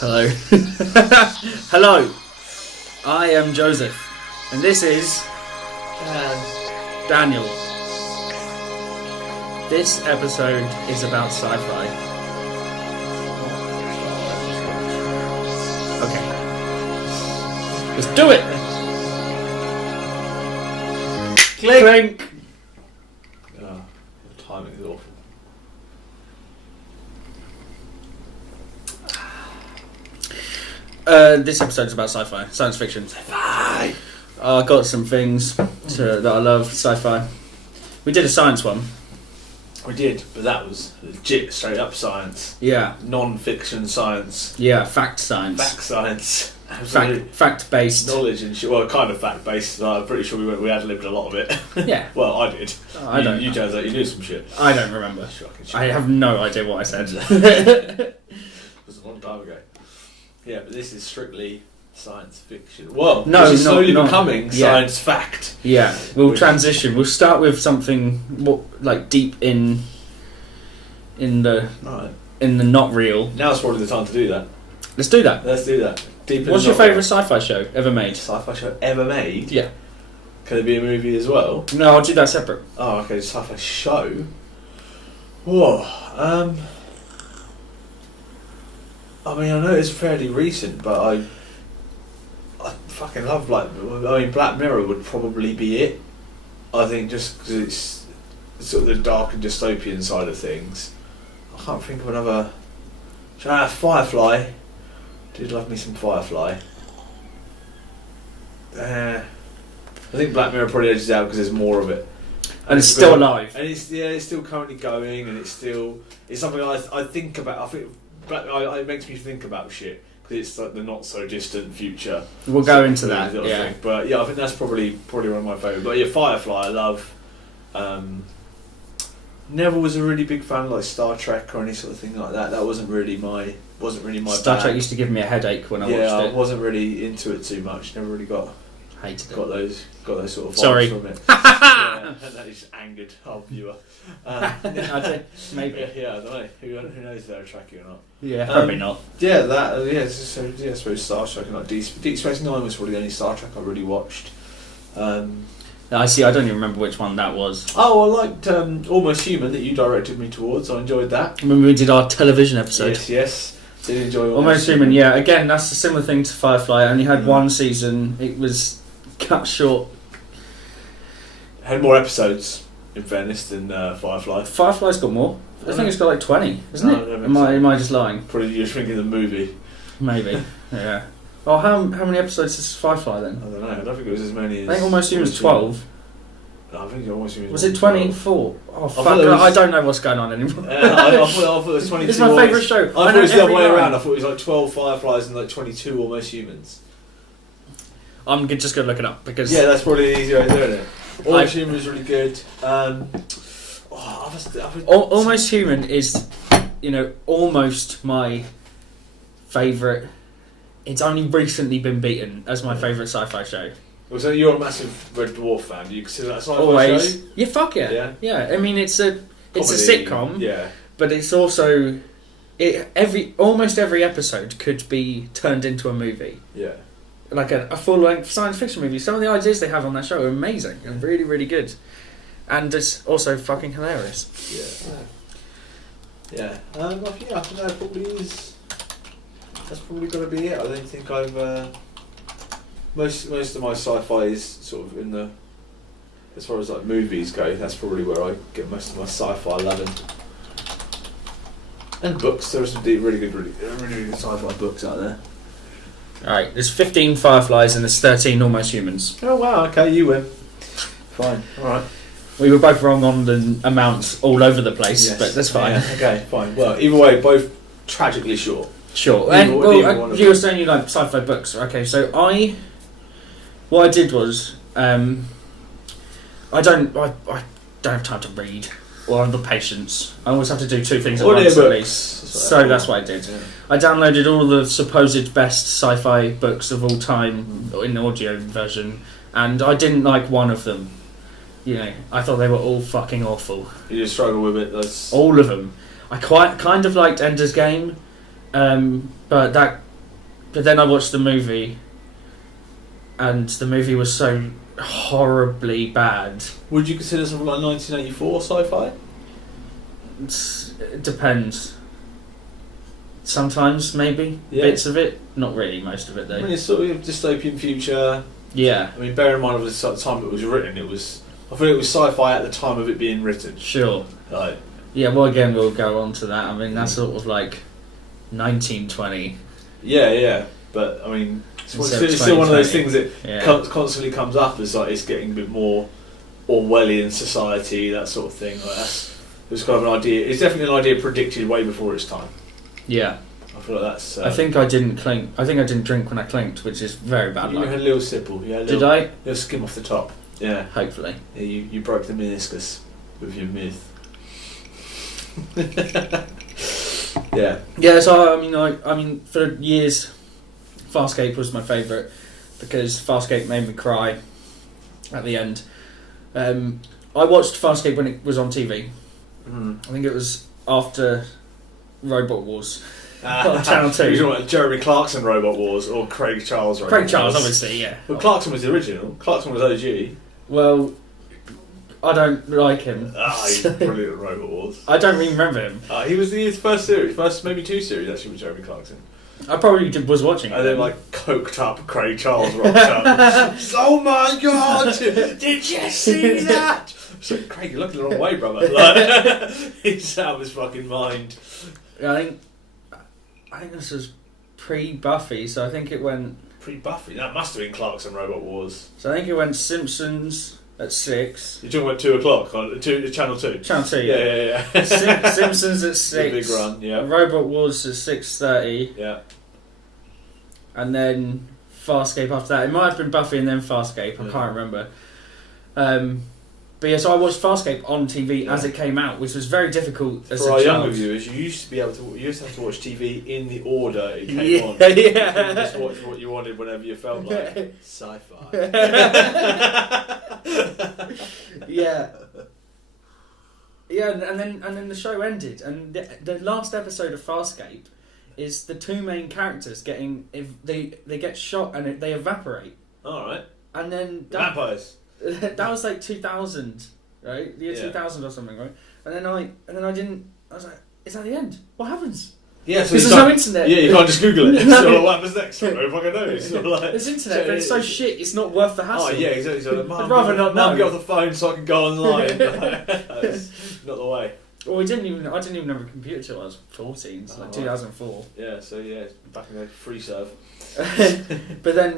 Hello. Hello. I am Joseph, and this is Daniel. This episode is about sci-fi. Okay. Let's do it! Clink! Oh, the timing is awful. This episode is about sci-fi, science fiction. Sci-fi! I got some things that I love, sci-fi. We did a science one. We did, but that was legit, straight up science. Yeah. Non-fiction science. Yeah, fact science. Fact science. Absolutely. Fact-based. Knowledge and shit. Well, kind of fact-based. I'm pretty sure we ad-libbed a lot of it. Yeah. Well, I did. Oh, I don't You know. turns out you knew some shit. I don't remember. Shocking. I have no idea what I said. It was a long time ago. Yeah, but this is strictly science fiction. Well, No, this is slowly not- becoming science fact. Yeah, we'll transition. We'll start with something more, like deep in the Alright. not real. Now's probably the time to do that. Let's do that. Let's do that. Deep in What's the your not favourite sci-fi show ever made? sci-fi show ever made? Yeah. Can it be a movie as well? No, I'll do that separate. Oh, okay, sci-fi show. Whoa. I mean, I know it's fairly recent, but I fucking love Black Mirror would probably be it. I think just because it's sort of the dark and dystopian side of things. I can't think of another. Firefly. Did love me some Firefly. I think Black Mirror probably edges out because there's more of it. And it's still alive. And it's still currently going, and it's something I think about. I think it makes me think about shit because it's like the not so distant future. We'll go into that. sort of Yeah. thing. But yeah, I think that's probably one of my favourites. But yeah, Firefly, I love. Never was a really big fan of like Star Trek or any sort of thing like that. That wasn't really my Star bag. Trek used to give me a headache when I Yeah, watched I it. wasn't really into it too much. Never really got those sort of vibes Sorry. from it. Yeah, and that just angered our viewer. I did. Maybe. Yeah, I don't know. Who knows if they're Trekkie or not? Yeah, probably not. Yeah, that. I suppose Star Trek and like Deep Space Nine was probably the only Star Trek I really watched. I see. I don't even remember which one that was. Oh, I liked Almost Human that you directed me towards. I enjoyed that. When we did our television episode. Yes. Did enjoy Almost Human, yeah. Again, that's a similar thing to Firefly. I only had one season. It was cut short. Had more episodes, in fairness, than Firefly. Firefly's got more. I think it's got like 20, isn't it? No, Am I just lying? Probably you're thinking the movie. Maybe. Yeah. Well, how many episodes is Firefly I then? don't know. I don't think it was as many as. I think Almost Human's 12. No, I think Almost Human Was it 24? Oh fuck! thought it was- I don't know what's going on anymore. I thought it was 22. It's my favourite show. I thought it was the other way around. I thought it was like 12 Fireflies and like 22 Almost Humans. I'm just going to look it up because Yeah, that's probably the easier way of doing it. Almost Human was really good. Almost Human is, almost my favourite. It's only recently been beaten as my favourite sci-fi show. So you're a massive Red Dwarf fan. Do you consider that a sci-fi Always. show? Yeah, fuck yeah. Yeah. I mean, it's a Comedy, sitcom. Yeah. But it's also almost every episode could be turned into a movie. Yeah. Like a full-length science fiction movie. Some of the ideas they have on that show are amazing and really, really good. And it's also fucking hilarious. Yeah. I think that probably is. That's probably got to be it. I don't think I've. Most of my sci-fi is sort of in the. As far as like movies go, that's probably where I get most of my sci-fi loving. And books. There are some really good sci-fi books out there. Alright, there's 15 Fireflies and there's 13 Almost Humans. Oh wow! Okay, you win. Fine. All right. We were both wrong on the amounts all over the place, but that's fine. Yeah, okay, fine. Well, either way, both tragically short. Sure. Neither And one of you them. were saying you like sci-fi books. Okay, so what I did was I don't have time to read or have the patience. I always have to do two things at once at least. So that's what I did. Yeah. I downloaded all the supposed best sci-fi books of all time in audio version, and I didn't like one of them. I thought they were all fucking awful. You just struggle with it. All of them. I kind of liked Ender's Game, but that But then I watched the movie, and the movie was so horribly bad. Would you consider something like 1984 sci-fi? It depends. Sometimes, maybe. Yeah. Bits of it. Not really, most of it, though. I mean, it's sort of a dystopian future. Yeah. I mean, bear in mind, of the time it was written, I feel it was sci-fi at the time of it being written. Sure. Like, Yeah, well, again, we'll go on to that. I mean, that's sort of like 1920. yeah. But, I mean, it's Instead of still one of those 2020. things that constantly comes up as like it's getting a bit more Orwellian society, that sort of thing. Like it was kind of an idea. It's definitely an idea predicted way before its time. Yeah. I feel like that's. I think I didn't clink. I think I didn't drink when I clinked, which is very bad. You had a little sipple. You had a Did little, I? little skim off the top. Yeah. Hopefully. Yeah, you broke the meniscus with your myth. Yeah. Yeah. So I mean, for years, Farscape was my favourite because Farscape made me cry at the end. I watched Farscape when it was on TV. Mm. I think it was after Robot Wars on Channel 2. You talking about Jeremy Clarkson Robot Wars or Craig Charles Robot Wars? Craig Charles, obviously, yeah. Well, Clarkson was the original. Clarkson was OG. Well, I don't like him. He's brilliant at Robot Wars. I don't even remember him. He was his first series, maybe 2 series actually with Jeremy Clarkson. I probably was watching it. And then like coked up Craig Charles rocks up. Oh my god! Did you see that? So Craig, you're looking the wrong way, brother. Like, he's out of his fucking mind. I think this was pre-Buffy, so I think it went... Pre-Buffy? That must have been Clarkson Robot Wars. So I think it went Simpsons at 6. You're talking about 2 o'clock on Channel 2? Channel 2, Yeah. Simpsons at 6. The big run, yeah. Robot Wars at 6:30. Yeah. And then Farscape after that. It might have been Buffy and then Farscape, I can't remember. But yeah, so I watched Farscape on TV as it came out, which was very difficult as For a our child. younger viewers, you used to have to watch TV in the order it came on. Yeah. You couldn't just watch what you wanted whenever you felt like Sci-Fi. Yeah. Yeah, and then the show ended, and the last episode of Farscape is the 2 main characters they get shot and they evaporate. All right. And then Vampires. that was like 2000, right? The year 2000 or something, right? And then I was like, is that the end? What happens? Yeah, so because there's no internet. Yeah, you can't just Google it. So like, what happens next? I don't fucking know. It's sort of like, there's internet, but it's so shit. It's not worth the hassle. Oh yeah, exactly. So, I'd rather not know. Get off the phone so I can go online. That's not the way. Well, I didn't even have a computer till I was 14, so like 2004. Yeah, so yeah, back in the free serve. But then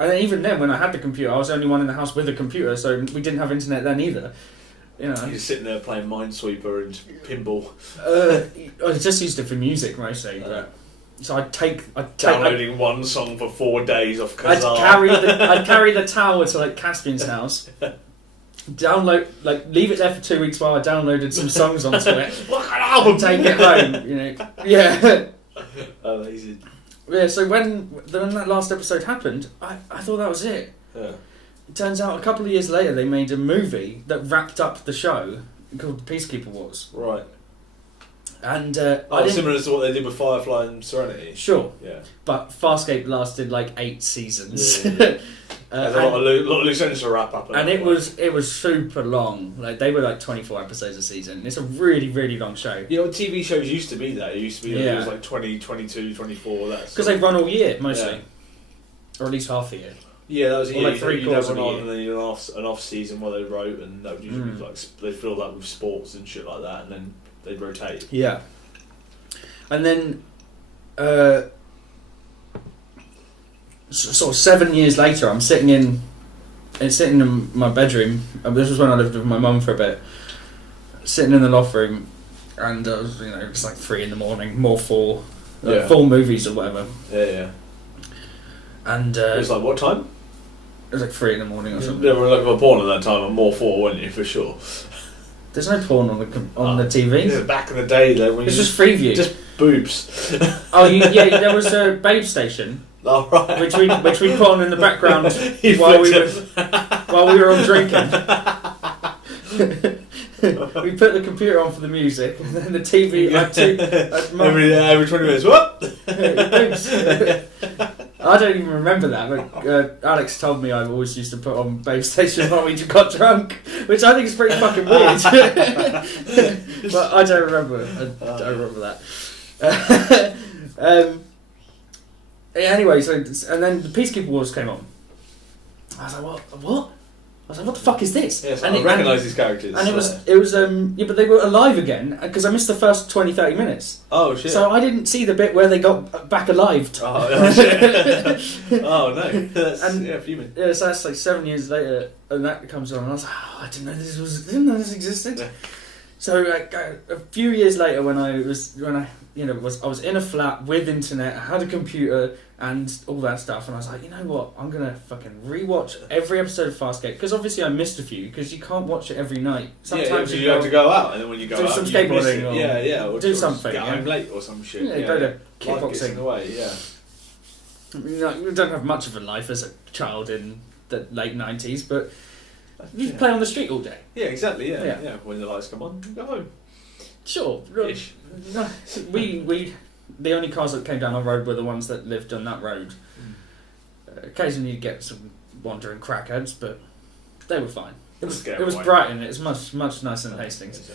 and then even then, when I had the computer, I was the only one in the house with a computer, so we didn't have internet then either. You know, you're sitting there playing Minesweeper and pinball. I just used it for music mostly. So I'd downloading one song for 4 days off Kazaa. I'd carry the tower to like Caspian's house. Leave it there for 2 weeks while I downloaded some songs onto it. What an album! Take it home, you know. Yeah. Amazing. Yeah, so when that last episode happened, I thought that was it. Yeah. It turns out a couple of years later they made a movie that wrapped up the show called Peacekeeper Wars. Right. And similar to what they did with Firefly and Serenity. Sure. Yeah. But Farscape lasted like 8 seasons. Yeah. There's a lot of loose ends to wrap up. And it was super long. Like they were like 24 episodes a season. It's a really, really long show. You know, TV shows used to be that. It used to be it was like 20, 22, 24. Because they run all year mostly, or at least half the year. Yeah, that was a year. year. Like 3 quarters of a year. And then you'd an off season where they wrote, and that would usually be like they'd fill that with sports and shit like that, and then they'd rotate. Yeah. And then, sort of 7 years later, I'm sitting in my bedroom. This was when I lived with my mum for a bit. Sitting in the loft room, and it's like 3 a.m. More 4 movies or whatever. Yeah. And it was like what time? It was like 3 a.m. or something. You were looking for porn at that time, and more 4, weren't you, for sure? There's no porn on the TV. Yeah, back in the day, though, when it's just Freeview. Just boobs. There was a Babe Station. Oh, right. which we put on in the background while we were all drinking. we put the computer on for the music, and then the TV. Every 20 minutes, what? I don't even remember that, but Alex told me I always used to put on Babe Station while we got drunk, which I think is pretty fucking weird. But I don't remember. I don't remember that. Anyway, so and then the Peacekeeper Wars came on. I was like, what? I was like, what the fuck is this? Yes, and I recognise these characters. And it was but they were alive again, because I missed the first 20-30 minutes. Oh, shit. So I didn't see the bit where they got back alive. Oh, shit. Oh, no. That's, a few minutes. Yeah, so that's like 7 years later, and that comes on, and I was like, I didn't know this existed. Yeah. So like, a few years later, when I was in a flat with internet, I had a computer and all that stuff, and I was like, you know what, I'm gonna fucking rewatch every episode of Farscape, because obviously I missed a few, because you can't watch it every night. Sometimes you have to go out, and then when you go do out, some you skateboarding, or do something, get home late or some shit. Go to kickboxing. Away, yeah. I mean, you don't have much of a life as a child in the late 90s, but you play on the street all day. Yeah, exactly. Yeah. When the lights come on, go home. Sure. Ish. We the only cars that came down our road were the ones that lived on that road. Occasionally you get some wandering crackheads, but they were fine. It was Brighton. It was much nicer than Hastings.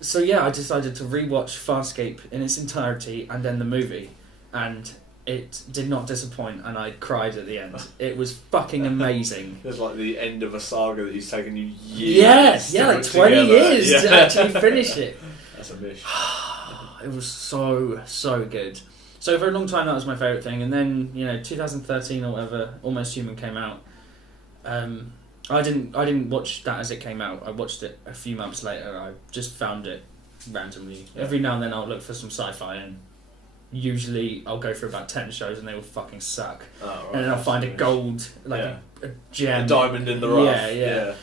So yeah, I decided to rewatch Farscape in its entirety and then the movie, and it did not disappoint, and I cried at the end. It was fucking amazing. It was like the end of a saga that he's taken you years. Like 20 years to actually finish it. That's a bish. It was so good. So for a long time that was my favourite thing, and then 2013 or whatever, Almost Human came out. I didn't watch that as it came out. I watched it a few months later. I just found it randomly. Yeah. Every now and then I'll look for some sci-fi, and usually I'll go for about 10 shows and they will fucking suck. Oh, right. And then I'll find a gold, a gem. A diamond in the rough. Yeah.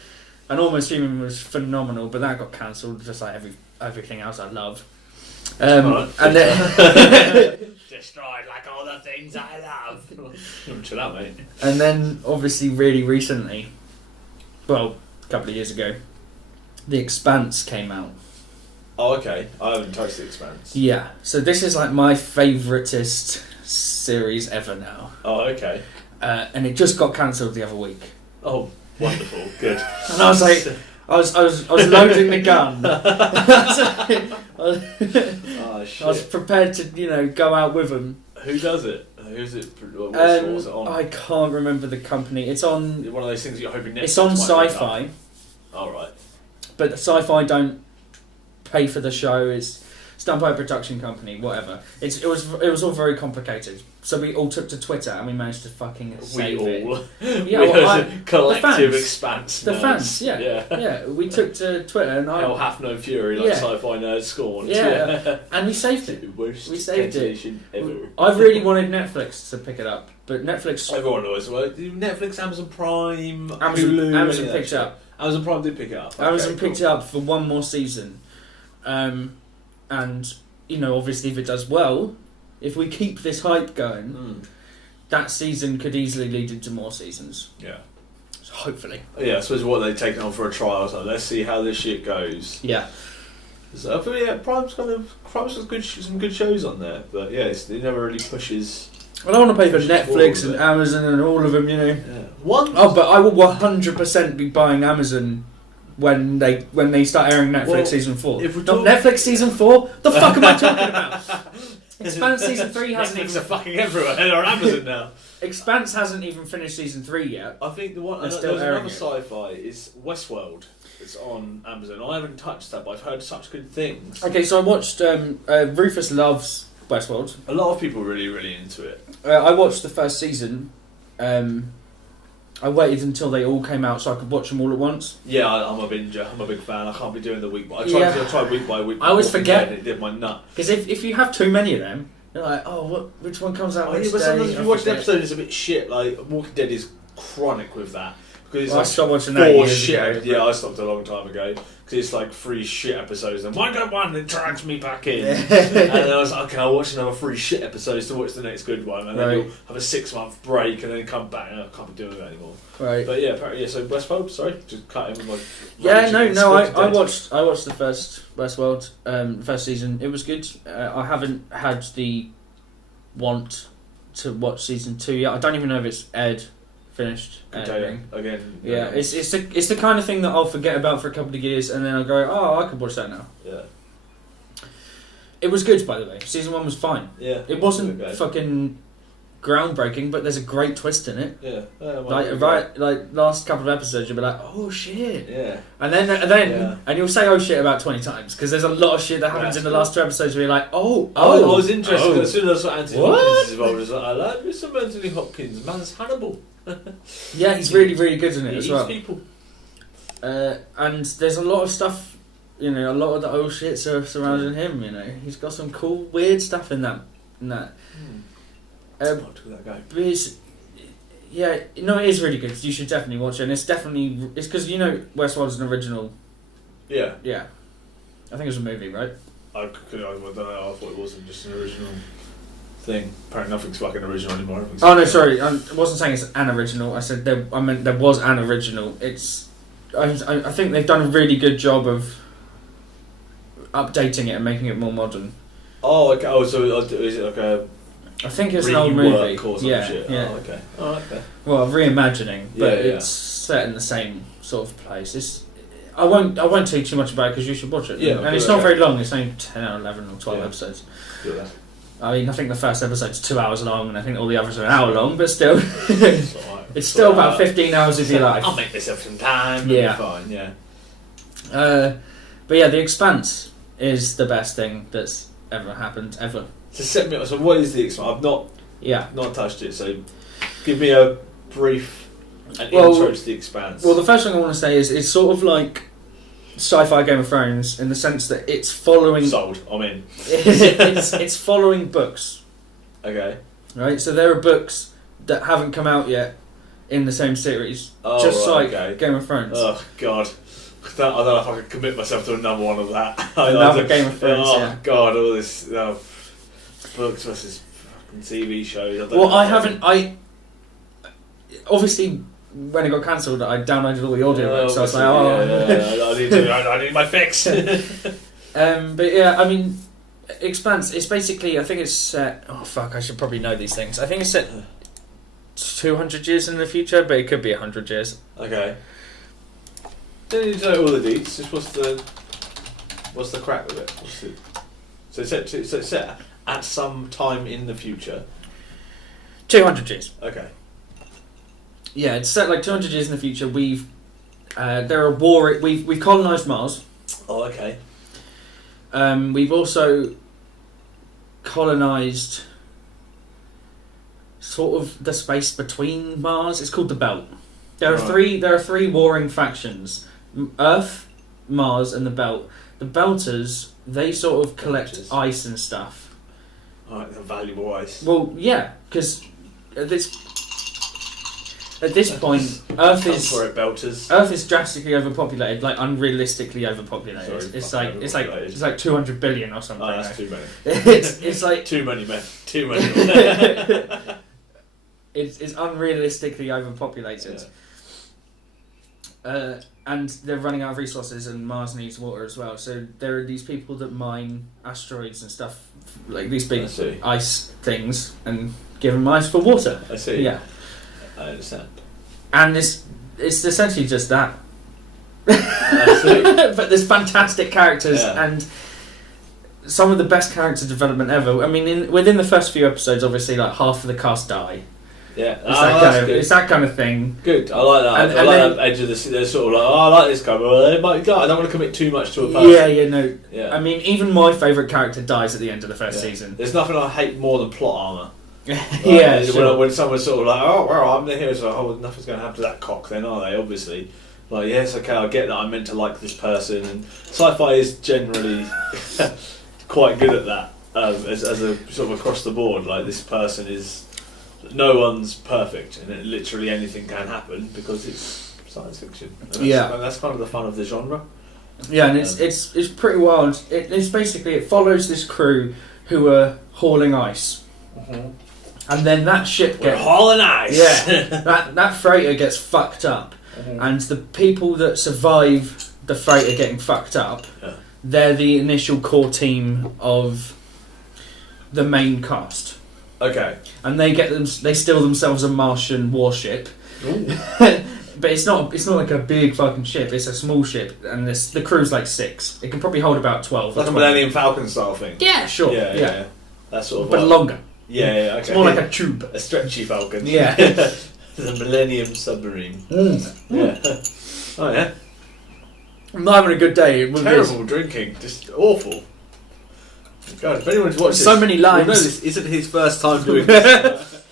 And Almost Human was phenomenal, but that got cancelled, just like everything else I love. And then destroyed like all the things I love. Chill out, mate. And then obviously really recently, well, a couple of years ago, The Expanse came out. Oh, okay. I haven't touched The Expanse. Yeah. So this is like my favouriteest series ever now. Oh, okay. And it just got cancelled the other week. Oh, wonderful. Good. And I was like, I was loading the gun. Oh, shit. I was prepared to, go out with them. Who does it? Who's it? What's it on? I can't remember the company. It's on. One of those things you're hoping Netflix. It's on Sci-Fi. All right. But Sci-Fi don't pay for the show. It's done by a production company. Whatever. It was all very complicated. So we all took to Twitter and we managed to fucking save it. Yeah, collective Expanse. The fans, yeah. We took to Twitter and hell hath no fury like sci-fi nerds scorned. Yeah, and we saved it. We saved it. Ever. I really wanted Netflix to pick it up, but Netflix. Everyone always Netflix, Amazon Prime, Hulu. Amazon picked it up. Amazon Prime did pick it up. Amazon picked it up for one more season, and obviously if it does well. If we keep this hype going, that season could easily lead into more seasons. Yeah. So hopefully. Yeah, I suppose what they've taken on for a trial, so let's see how this shit goes. Yeah. So, but yeah, Prime's got some good shows on there, but yeah, it never really pushes. I don't want to pay for Netflix and Amazon and all of them, Yeah. But I will 100% be buying Amazon when they start airing Netflix season 4. Netflix season 4? The fuck am I talking about? Expanse season 3 hasn't even... Netflix are fucking everywhere. They're on Amazon now. Expanse hasn't even finished season 3 yet. I think there's another sci-fi is Westworld. It's on Amazon. I haven't touched that, but I've heard such good things. Okay, so I watched Rufus loves Westworld. A lot of people are really, really into it. I watched the first season. I waited until they all came out so I could watch them all at once. Yeah, I'm a binger. I'm a big fan. I can't be doing the week by week. I tried week by week. I always forget. And it did my nut. Because if you have too many of them, you're like, which one comes out which day? Sometimes if you watch an episode, it's a bit shit. Like Walking Dead is chronic with that. Because I stopped watching that years ago. Yeah, I stopped a long time ago. because it's like 3 shit episodes, and one good one that drags me back in. And then I was like, okay, I'll watch another 3 shit episodes to watch the next good one, and then you'll have a 6-month break, and then come back, and I can't be doing that anymore. Right. But yeah, apparently, so Westworld, sorry, just cut in with my... I watched the first Westworld, first season. It was good. I haven't had the want to watch season 2 yet. I don't even know if it's finished. Again. Yeah, it's the kind of thing that I'll forget about for a couple of years, and then I'll go, oh, I could watch that now. Yeah. It was good, by the way. Season 1 was fine. Yeah. It wasn't fucking groundbreaking, but there's a great twist in it. Yeah. Like last couple of episodes, you'll be like, oh shit. Yeah. And then and you'll say oh shit about 20 times because there's a lot of shit that happens in the last 2 episodes where you're like, I was interested as soon as I saw Anthony Hopkins is involved. I was like, I like Mr. Anthony Hopkins. Man's Hannibal. Yeah, he's really, really good in it as well. People. And there's a lot of stuff. A lot of the old shit surrounding him. He's got some cool, weird stuff in that. Not to that guy. But it is really good. You should definitely watch it. And it's because Westworld's an original. Yeah. Yeah. I think it was a movie, right? I don't know. I thought it wasn't just an original thing. Apparently, nothing's fucking original anymore. Oh no, sorry. I wasn't saying it's an original. I said I meant there was an original. I think they've done a really good job of updating it and making it more modern. Oh, okay. Oh, so is it like a... I think it's an old movie. Or some shit? Yeah. Oh, okay. Oh, okay. Well, reimagining, but it's set in the same sort of place. I won't tell you too much about it because you should watch it. Yeah, and it's not very long. It's only 10 or 11 or 12 episodes. Do that. I mean, I think the first episode's 2 hours long, and I think all the others are an hour long. But still, it's still about 15 hours of your life. I'll make this up some time. Yeah. Fine. Yeah. But yeah, The Expanse is the best thing that's ever happened ever. To set me up, so what is The Expanse? I've not touched it, so give me a brief intro to The Expanse. Well, the first thing I want to say is it's sort of like Sci-Fi Game of Thrones in the sense that it's following... Sold, I'm in. it's following books. Okay. Right, so there are books that haven't come out yet in the same series, Game of Thrones. Oh, God. I don't know if I could commit myself to another one of that. Another Game of Thrones, God, all this books versus fucking TV shows. I haven't... Obviously, when it got cancelled, I downloaded all the audiobooks, so I was like, I need my fix. But yeah, I mean, Expanse, it's basically, I think it's set... Oh, fuck, I should probably know these things. I think it's set 200 years in the future, but it could be 100 years. Okay. Don't need to know all the deets. Just what's the crack with it? So it's set at some time in the future. 200 years. Okay. Yeah, it's set like 200 years in the future. We've colonised Mars. Oh, okay. We've also colonised sort of the space between Mars. It's called the Belt. There are three warring factions: Earth, Mars, and the Belt. The Belters, they sort of collect ice and stuff. Alright, the valuable ice. Well, yeah, because at this point, Earth is drastically overpopulated, like unrealistically overpopulated. Sorry, it's like 200 billion or something. Oh, that's too many. it's like too many men. Too many men. It's unrealistically overpopulated. Yeah. And they're running out of resources, and Mars needs water as well. So there are these people that mine asteroids and stuff, like these big ice things, and give them ice for water. I see. Yeah. I understand. And it's essentially just that. I see. But there's fantastic characters and some of the best character development ever. I mean, within the first few episodes, obviously, like half of the cast die. Yeah, it's that kind of thing. Good, I like that. I like that edge of the. They're sort of like, I like this guy, but they might die. I don't want to commit too much to a person. Yeah. I mean, even my favourite character dies at the end of the first season. There's nothing I hate more than plot armour. When someone's sort of like, oh, well, I'm the hero, so nothing's going to happen to that cock. Then are they? Obviously, like, yes, okay, I get that. I'm meant to like this person, and sci-fi is generally quite good at that. As a sort of across the board, like this person is. No one's perfect, and literally anything can happen because it's science fiction. And that's kind of the fun of the genre. Yeah, and it's pretty wild. It's basically, it follows this crew who are hauling ice. Mm-hmm. And then that ship We're hauling ice! Yeah, that freighter gets fucked up. Mm-hmm. And the people that survive the freighter getting fucked up, they're the initial core team of the main cast. Okay. And they steal themselves a Martian warship. But it's not like a big fucking ship, it's a small ship, and the crew's like 6. It can probably hold about 12. Like a Millennium Falcon style thing? Yeah, sure. Yeah. That's sort of but longer. Yeah, okay. It's more like a tube. A stretchy Falcon. Yeah. The Millennium Submarine. Yeah. Oh, yeah. I'm not having a good day with Terrible drinking. Just awful. God, if anyone's watched so many lines. No, this isn't his first time doing this.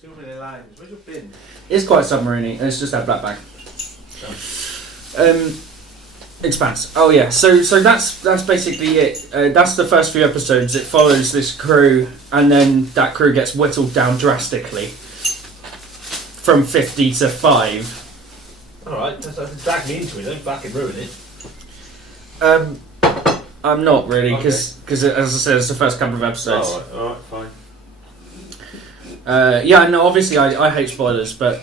Too many lines. Where's your bin? It's quite submarine-y, and it's just that black bag. Expanse. Oh yeah, so that's basically it. That's the first few episodes. It follows this crew, and then that crew gets whittled down drastically from 50 to 5. Alright, back me into it, don't back and ruin it. I'm not really, because as I said, it's the first couple of episodes. Alright, fine. Yeah, no, obviously I hate spoilers, but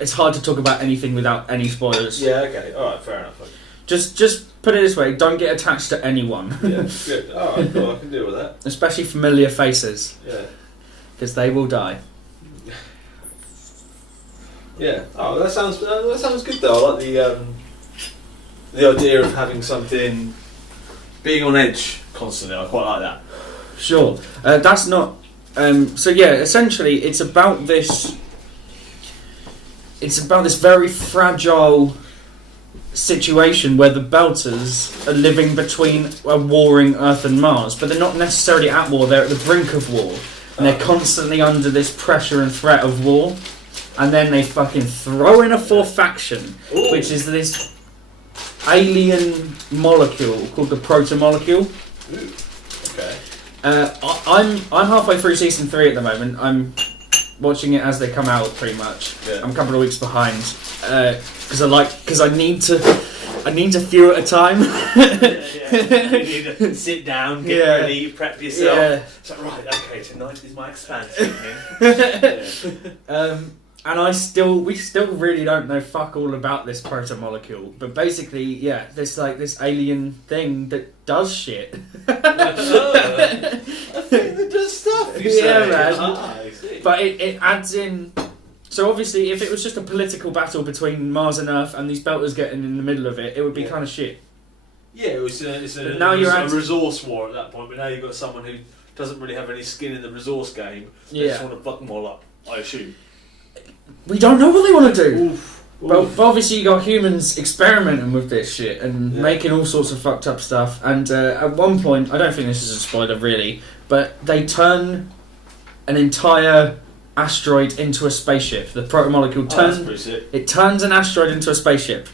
it's hard to talk about anything without any spoilers. Yeah, okay, alright, fair enough. Just put it this way, don't get attached to anyone. Yeah, good. Alright, cool, I can deal with that. Especially familiar faces. Yeah. Because they will die. Yeah. Oh, that sounds good though. I like the idea of having something being on edge constantly. I quite like that. Sure. That's not. So yeah, essentially, it's about this. It's about this very fragile situation where the Belters are living between a warring Earth and Mars, but they're not necessarily at war. They're at the brink of war, and they're constantly under this pressure and threat of war. And then they fucking throw in a fourth faction, which is this alien molecule called the proto-molecule. Okay. I'm halfway through season 3 at the moment. I'm watching it as they come out, pretty much. Yeah. I'm a couple of weeks behind because I need to few at a time. You need to sit down, get ready, prep yourself. Yeah. So right, okay, tonight is my expansion. And we still really don't know fuck all about this proto-molecule. But basically, yeah, there's like this alien thing that does shit. A thing that does stuff, you say? Yeah, man. I see. But it adds in... So obviously, if it was just a political battle between Mars and Earth and these Belters getting in the middle of it, it would be kind of shit. Yeah, it's a resource war at that point, but now you've got someone who doesn't really have any skin in the resource game. They just want to fuck them all up, I assume. We don't know what they want to do. Oof. But obviously you got humans experimenting with this shit and making all sorts of fucked up stuff. And at one point, I don't think this is a spoiler really, but they turn an entire asteroid into a spaceship. The proto-molecule turns an asteroid into a spaceship.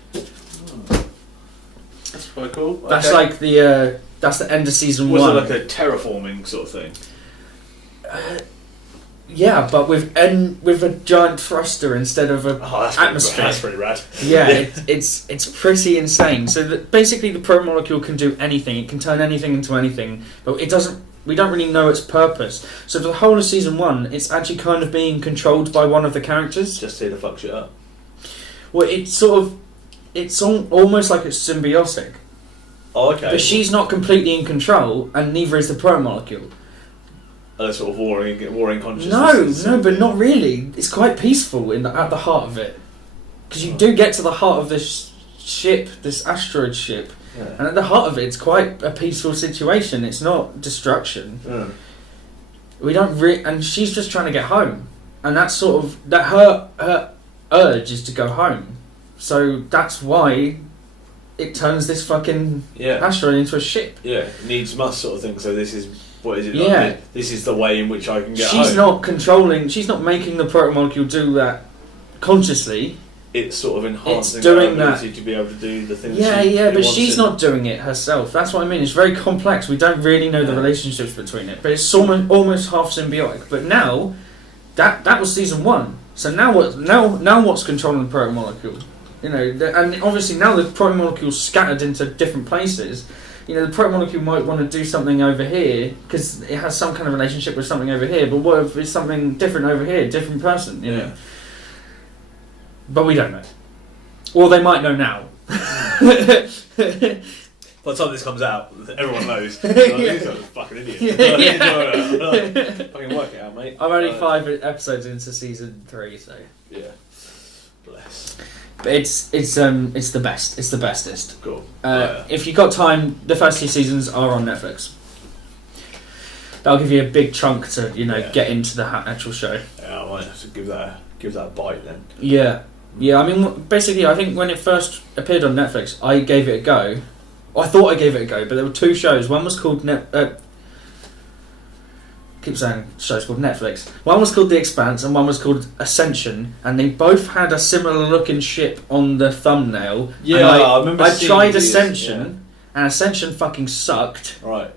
That's quite cool. That's like that's the end of season 1. Was it like a terraforming sort of thing? Yeah, but with a giant thruster instead of a atmosphere. That's pretty rad. Yeah, it's pretty insane. So basically, the proto-molecule can do anything. It can turn anything into anything, but it doesn't. We don't really know its purpose. So for the whole of season 1, it's actually kind of being controlled by one of the characters. Just here to fuck shit up. Well, it's almost like it's symbiotic. Oh, okay. But she's not completely in control, and neither is the proto-molecule. Sort of warring consciousness. No, but not really. It's quite peaceful at the heart of it, because you do get to the heart of this ship, this asteroid ship, and at the heart of it, it's quite a peaceful situation. It's not destruction. We don't and she's just trying to get home, and that's sort of that her urge is to go home. So that's why it turns this fucking asteroid into a ship. Yeah, needs must sort of thing. So this is. What is it? Yeah. Like, this is the way in which I can get She's home. not controlling. She's not making the proto-molecule do that consciously. It's sort of enhancing her ability to be able to do the things. But she's not doing it herself. That's what I mean. It's very complex. We don't really know the relationships between it, but it's almost half symbiotic. But now, that was season 1. So now what's controlling the proto-molecule? You know, and obviously now the proto-molecule's scattered into different places. You know, the proto-molecule might want to do something over here because it has some kind of relationship with something over here, but what if it's something different over here, different person, you know? But we don't know. Well, they might know now. By the time this comes out, everyone knows. These guys are fucking idiots. Fucking work it out, mate. I'm only 5 episodes into season 3, so... Yeah. Bless. But it's the best. It's the bestest. Cool. If you've got time, the first 2 seasons are on Netflix. That'll give you a big chunk to get into the actual show. Yeah, I might have to give that a bite then. Yeah. I mean, basically, I think when it first appeared on Netflix, I gave it a go. I thought I gave it a go, but there were 2 shows. One was called keep saying shows called Netflix. One was called The Expanse and one was called Ascension, and they both had a similar looking ship on the thumbnail. Yeah, I remember. I tried Ascension, and Ascension fucking sucked. Right.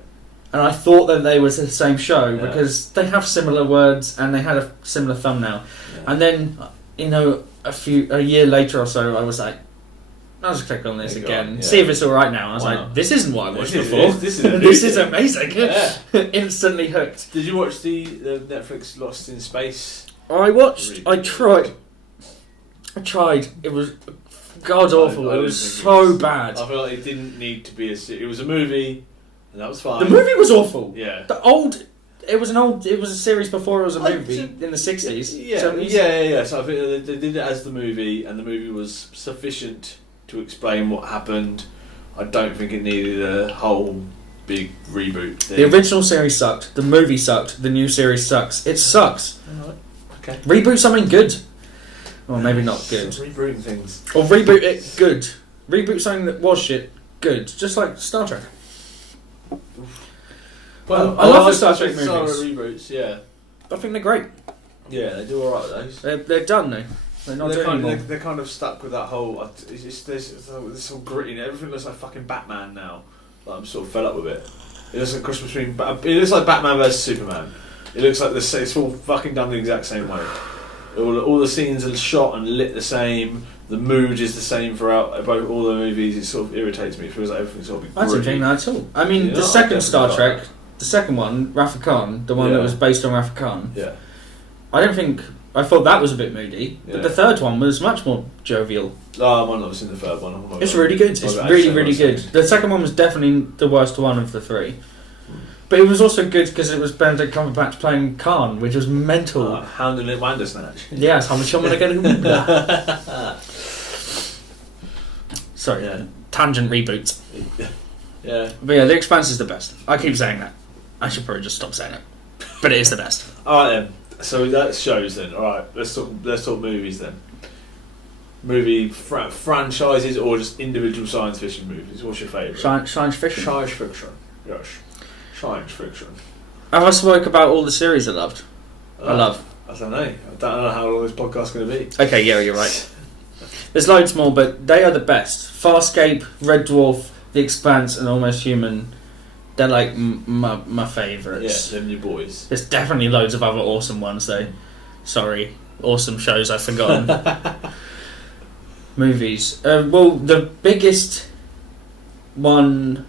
And I thought that they was the same show because they have similar words and they had a similar thumbnail. Yeah. And then, a year later or so, I was like, I'll just click on this again, see if it's alright now. I was like, this isn't what I watched before. This is amazing. Yeah. Instantly hooked. Did you watch the Netflix Lost in Space? I tried. It was god awful. It was so bad. I feel like it didn't need to be it was a movie, and that was fine. The movie was awful. Yeah. It was a series before it was a movie in the 60s. Yeah. So I think they did it as the movie, and the movie was sufficient to explain what happened. I don't think it needed a whole big reboot thing. The original series sucked. The movie sucked. The new series sucks. It sucks. Alright. Okay. Reboot something good. Or maybe not good. Rebooting things. Or reboot it good. Reboot something that was shit good. Just like Star Trek. Well, I love the Star Trek movies. Reboots, yeah. I think they're great. Yeah, they do alright with those. They're done though. They're kind of stuck with that whole. This whole gritty. Everything looks like fucking Batman now. Like, I'm sort of fed up with it. It looks like a cross between. It looks like Batman versus Superman. It looks like it's all fucking done the exact same way. All the scenes are shot and lit the same. The mood is the same throughout both all the movies. It sort of irritates me. It feels like everything's sort of gritty. I don't think that at all. I mean, the second Star Trek, the second one, Wrath of Khan, the one that was based on Wrath of Khan. Yeah. I thought that was a bit moody, but the third one was much more jovial. Oh, I might not have seen the third one. It's really good. It's really, really good. The second one was definitely the worst one of the 3. But it was also good because it was Benedict Cumberbatch playing Khan, which was mental. Hound and Little Bandersnatch. Yes, how much I'm going to get. Sorry, tangent reboot. Yeah. But yeah, The Expanse is the best. I keep saying that. I should probably just stop saying it. But it is the best. Alright then. So that shows then. Alright, let's talk movies then. Movie franchises or just individual science fiction movies? What's your favourite? Science fiction? Science fiction. Yes. Science fiction. Have I spoke about all the series I loved? I love. I don't know. I don't know how long this podcast's going to be. Okay, yeah, you're right. There's loads more, but they are the best. Farscape, Red Dwarf, The Expanse, and Almost Human. They're like my favourites. Yeah, them your boys. There's definitely loads of other awesome ones though. Sorry, awesome shows I've forgotten. Movies. Well, the biggest one.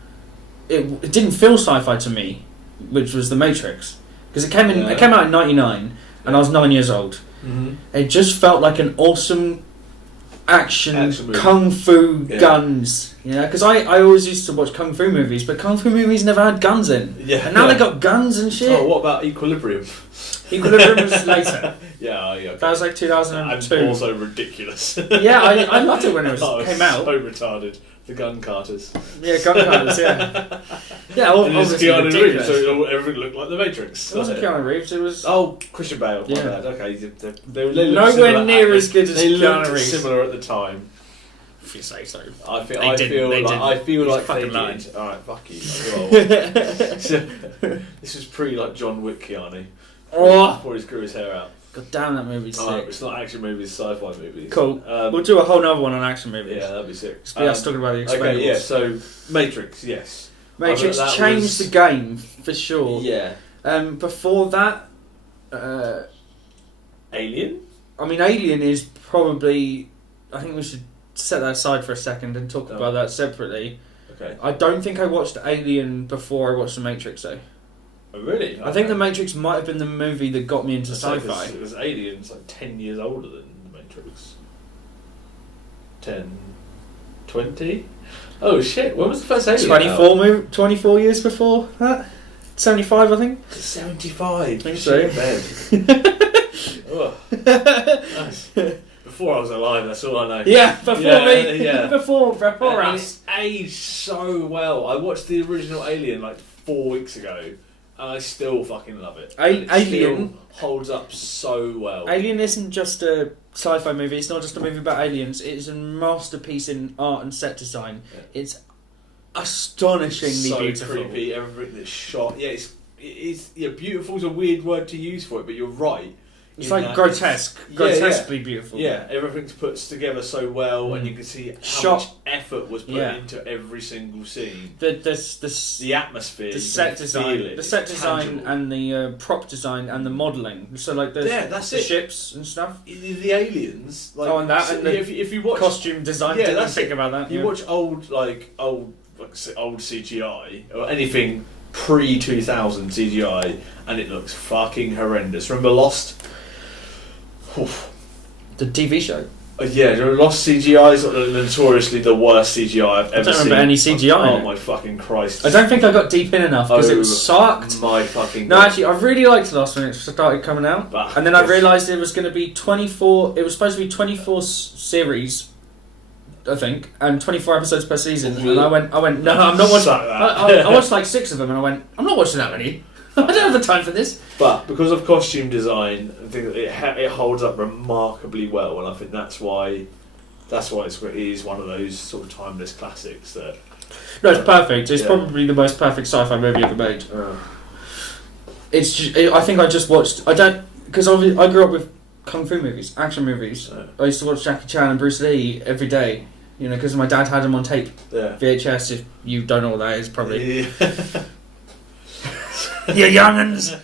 It didn't feel sci-fi to me, which was The Matrix, because it came out in '99, and I was 9 years old. Mm-hmm. It just felt like an awesome action kung fu guns, because I always used to watch kung fu movies, but kung fu movies never had guns in, and now they got guns and shit. Oh, what about Equilibrium? Equilibrium was later. Yeah. Okay. That was like 2002. And also ridiculous. Yeah, I loved it when it came out. So retarded. The gun carters. Yeah, gun carters. Yeah. Yeah, obviously Keanu Reeves, so everything looked like the Matrix. It wasn't Keanu Reeves. It was Christian Bale. Yeah. My bad. Okay, they nowhere near as good as Keanu Reeves. Similar at the time. If you say so. I feel like they did. All right, fuck you. This was pre John Wick Keanu. Before he grew his hair out. God damn, that movie's sick. It's not action movies, sci-fi movies. Cool. We'll do a whole other one on action movies. Yeah, that'd be sick. It's be us talking about the Expendables. Okay, yeah. So Matrix, yes. Matrix changed the game for sure. Yeah. Before that, Alien. I mean, Alien is probably. I think we should set that aside for a second and talk about that separately. Okay. I don't think I watched Alien before I watched The Matrix, though. Oh, really? Okay. I think The Matrix might have been the movie that got me into That's sci-fi. It was Aliens, like 10 years older than The Matrix. 10, 20? Oh shit! When was the first Alien? 24 years before that. 75, I think. 75. I think so. Nice. Before I was alive, that's all I know. Yeah, before me. Yeah. before And us. it aged so well. I watched the original Alien like 4 weeks ago, and I still fucking love it. And it Alien still holds up so well. Alien isn't just a sci-fi movie. It's not just a movie about aliens. It's a masterpiece in art and set design. Yeah. It's astonishingly so beautiful. creepy. Everything that's shot. Yeah, it's beautiful is a weird word to use for it, but you're right. It's like grotesquely beautiful. Yeah, everything's put together so well, and you can see how much effort was put into every single scene. The atmosphere, the set design, tangible. and the prop design and the modelling. So like the ships and stuff. The aliens, like, and that, so and the if you watch costume design. Yeah, didn't think about that. You watch old CGI or anything pre-2000 CGI, and it looks fucking horrendous. Remember Lost? Oof. The TV show. Yeah, Lost CGI is notoriously the worst CGI I've ever seen. I don't remember any CGI. Oh my fucking Christ! I don't think I got deep in enough because it sucked. My fucking. No, actually, I really liked Lost when it started coming out, and then I realised it was going to be 24. It was supposed to be 24 series, I think, and 24 episodes per season. And I went. No, I'm not watching. I watched like 6 of them, and I went. I'm not watching that many. I don't have the time for this. But because of costume design, I think it holds up remarkably well, and I think that's why it is one of those sort of timeless classics. That no, it's perfect. It's probably the most perfect sci-fi movie ever made. It's just, I think I just watched. I don't because I grew up with kung fu movies, action movies. I used to watch Jackie Chan and Bruce Lee every day. You know, because my dad had them on tape, VHS. If you don't know what that is, probably. Yeah. You young'uns.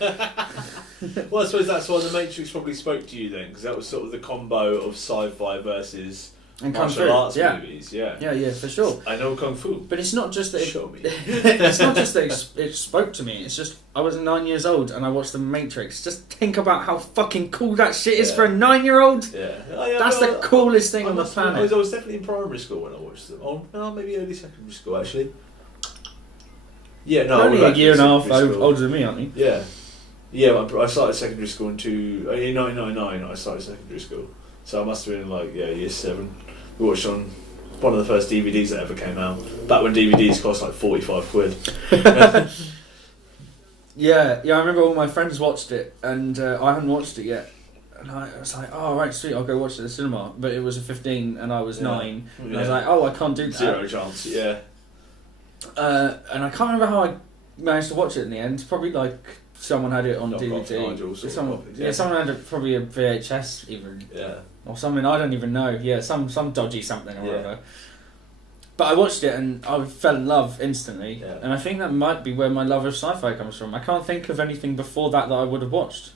Well, I suppose that's why The Matrix probably spoke to you then, because that was sort of the combo of sci-fi versus and martial arts movies. Yeah, for sure. I know kung fu, but it's not just that. Show me. It's not just that it spoke to me. It's just I was 9 years old and I watched The Matrix. Just think about how fucking cool that shit is for a 9-year-old. Yeah, that's the coolest thing on the planet. I was definitely in primary school when I watched them. Oh, maybe early secondary school actually. Yeah, no, only a year and a half older than me, aren't you? Yeah. Yeah, I started secondary school in 1999. I started secondary school, so I must have been in year 7. We watched on one of the first DVDs that ever came out. Back when DVDs cost like 45 quid. Yeah. I remember all my friends watched it, and I hadn't watched it yet. And I was like, oh, right, sweet, I'll go watch it at the cinema. But it was a 15, and I was 9. And I was like, oh, I can't do that. Zero chance. Yeah. And I can't remember how I managed to watch it in the end. Probably like someone had it on DVD. Someone had it, probably a VHS even. Yeah. Or something, I don't even know. Yeah, some dodgy something or whatever. But I watched it and I fell in love instantly. Yeah. And I think that might be where my love of sci-fi comes from. I can't think of anything before that I would have watched.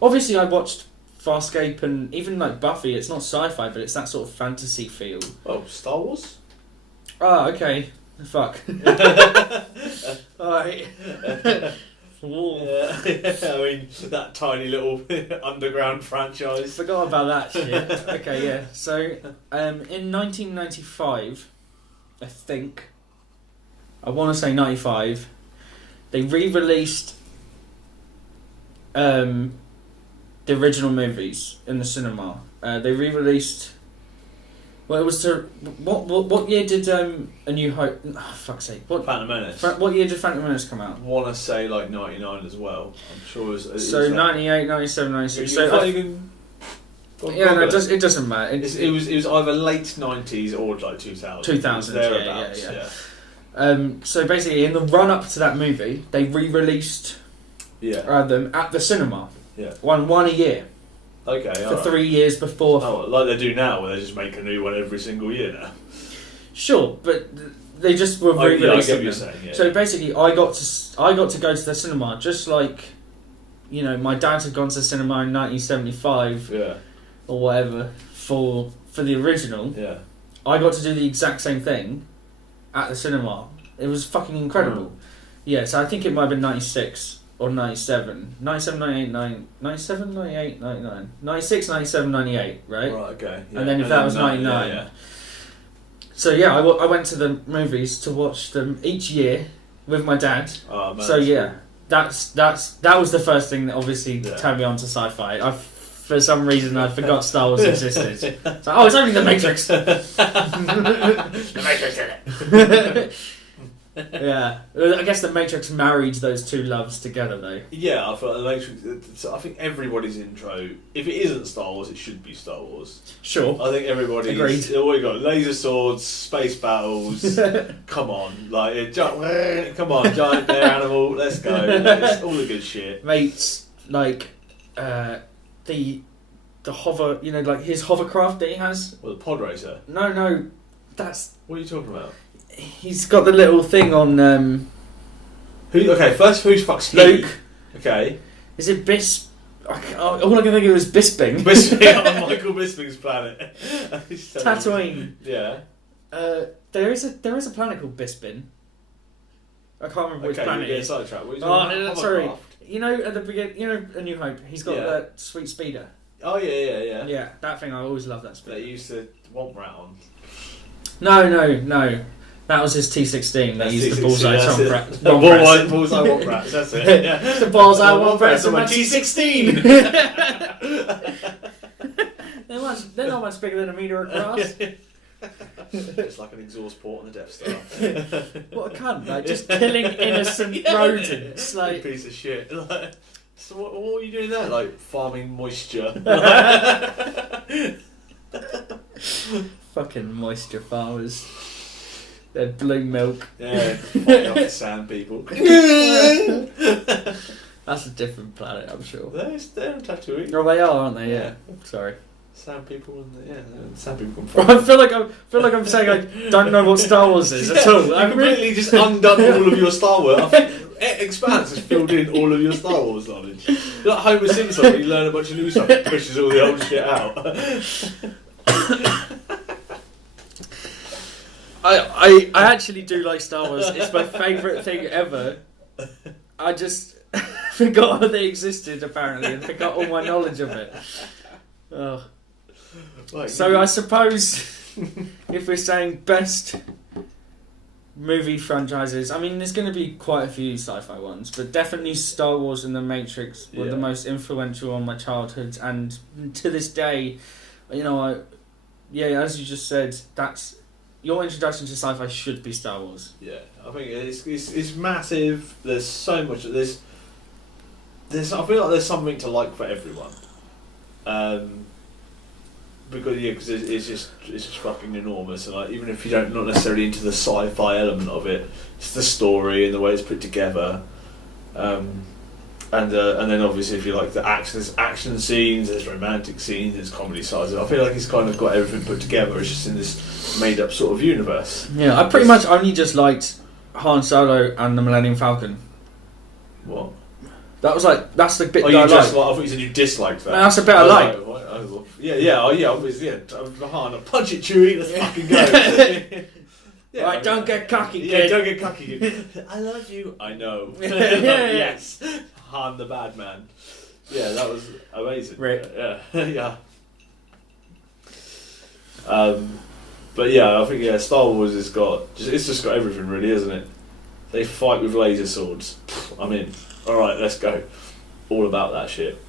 Obviously I watched Farscape and even like Buffy. It's not sci-fi, but it's that sort of fantasy feel. Oh, Star Wars? Oh, okay. Fuck. Alright. I mean, that tiny little underground franchise. Forgot about that shit. Okay, yeah. So, in 1995, I think, I want to say 95, they re-released the original movies in the cinema. They re-released. Well, it was to what year did A New Hope? Oh, fuck's sake! Phantom Menace. What year did Phantom Menace come out? I want to say like 99 as well. I'm sure it was. So 98, 97, 96. So it doesn't matter. It was either late 90s or like 2000. 2000, thereabouts. Yeah. So basically, in the run up to that movie, they re-released them at the cinema. Yeah. One a year. Okay, for 3 years before. Oh, like they do now, where they just make a new one every single year now. Sure, but they just were re-releasing I get what you're saying. Yeah. So basically, I got to go to the cinema, just like, you know, my dad had gone to the cinema in 1975, or whatever, for the original. Yeah. I got to do the exact same thing at the cinema. It was fucking incredible. Yeah, so I think it might have been 96 or 97. 97, 98, 97, 98, 99. 96, 97, 98, right? Right, okay. Yeah. And then if that was 99. Yeah. So yeah, I went to the movies to watch them each year with my dad. Oh, man, so yeah, that was the first thing that obviously turned me on to sci-fi. For some reason I forgot Star Wars existed. So, it's only The Matrix. The Matrix did it. Yeah, I guess The Matrix married those two loves together, though. Yeah, I feel like The Matrix. I think everybody's intro, if it isn't Star Wars, it should be Star Wars. Sure. I think everybody's. Agreed. What you got? Laser swords, space battles. Come on, like come on, giant bear animal. Let's go. It's all the good shit. Mates, like the hover, like his hovercraft that he has. Well, the pod racer. No, that's. What are you talking about? He's got the little thing on. Okay, first who's fuck's Luke? He? Okay. Is it all I can think of is Bisping. Bisping on Michael Bisping's planet. Tatooine. Yeah. There is a planet called Bisping. I can't remember which planet it is. Sidetrack. Sorry. At the beginning, A New Hope. He's got that sweet speeder. Oh yeah. Yeah, that thing. I always loved that speeder. They used to womp rat on. No. That was his T16. They used the bullseye womp rat. Bullseye womp rats. That's it. Yeah. It's the bullseye womp rats on my T16. They're not much bigger than a metre across. It's like an exhaust port on the Death Star. What a cunt! Like just killing innocent rodents. Like piece of shit. Like, so what are you doing there? Like farming moisture. Fucking moisture farmers. They're blue milk. Yeah, fighting off the sand people. That's a different planet, I'm sure. They're on Tatooine. Oh, they are, aren't they? Yeah. Sorry. Sand people and sand people come from. I feel like I'm saying I don't know what Star Wars is at all. I've completely just undone all of your Star Wars. I think Expanse has filled in all of your Star Wars knowledge. You're like Homer Simpson, where you learn a bunch of new stuff and pushes all the old shit out. I actually do like Star Wars. It's my favourite thing ever. I just forgot that they existed, apparently, and forgot all my knowledge of it. Oh. Like, so I suppose if we're saying best movie franchises, I mean, there's going to be quite a few sci-fi ones, but definitely Star Wars and The Matrix were the most influential on my childhood, and to this day, as you just said, that's your introduction to sci-fi should be Star Wars. Yeah, I think it's massive. There's so much. There's I feel like there's something to like for everyone. Because it's just fucking enormous, and like even if you don't not necessarily into the sci-fi element of it, it's the story and the way it's put together, and then obviously if you like the action, there's action scenes, there's romantic scenes, there's comedy sides. I feel like it's kind of got everything put together. It's just in this made up sort of universe. Yeah, I pretty much only just liked Han Solo and the Millennium Falcon. What? That's the bit that I liked. I thought you said you disliked that. No, that's the bit I like. Obviously, Han, punch it, Chewie, let's fucking go. Right, don't get cocky, kid. Yeah, don't get cocky, kid. I love you. I know. Yes. Han the bad man. Yeah, that was amazing. Rip. Yeah. But yeah, I think Star Wars has it's just got everything really, isn't it? They fight with laser swords. I'm in. Alright, let's go. All about that shit.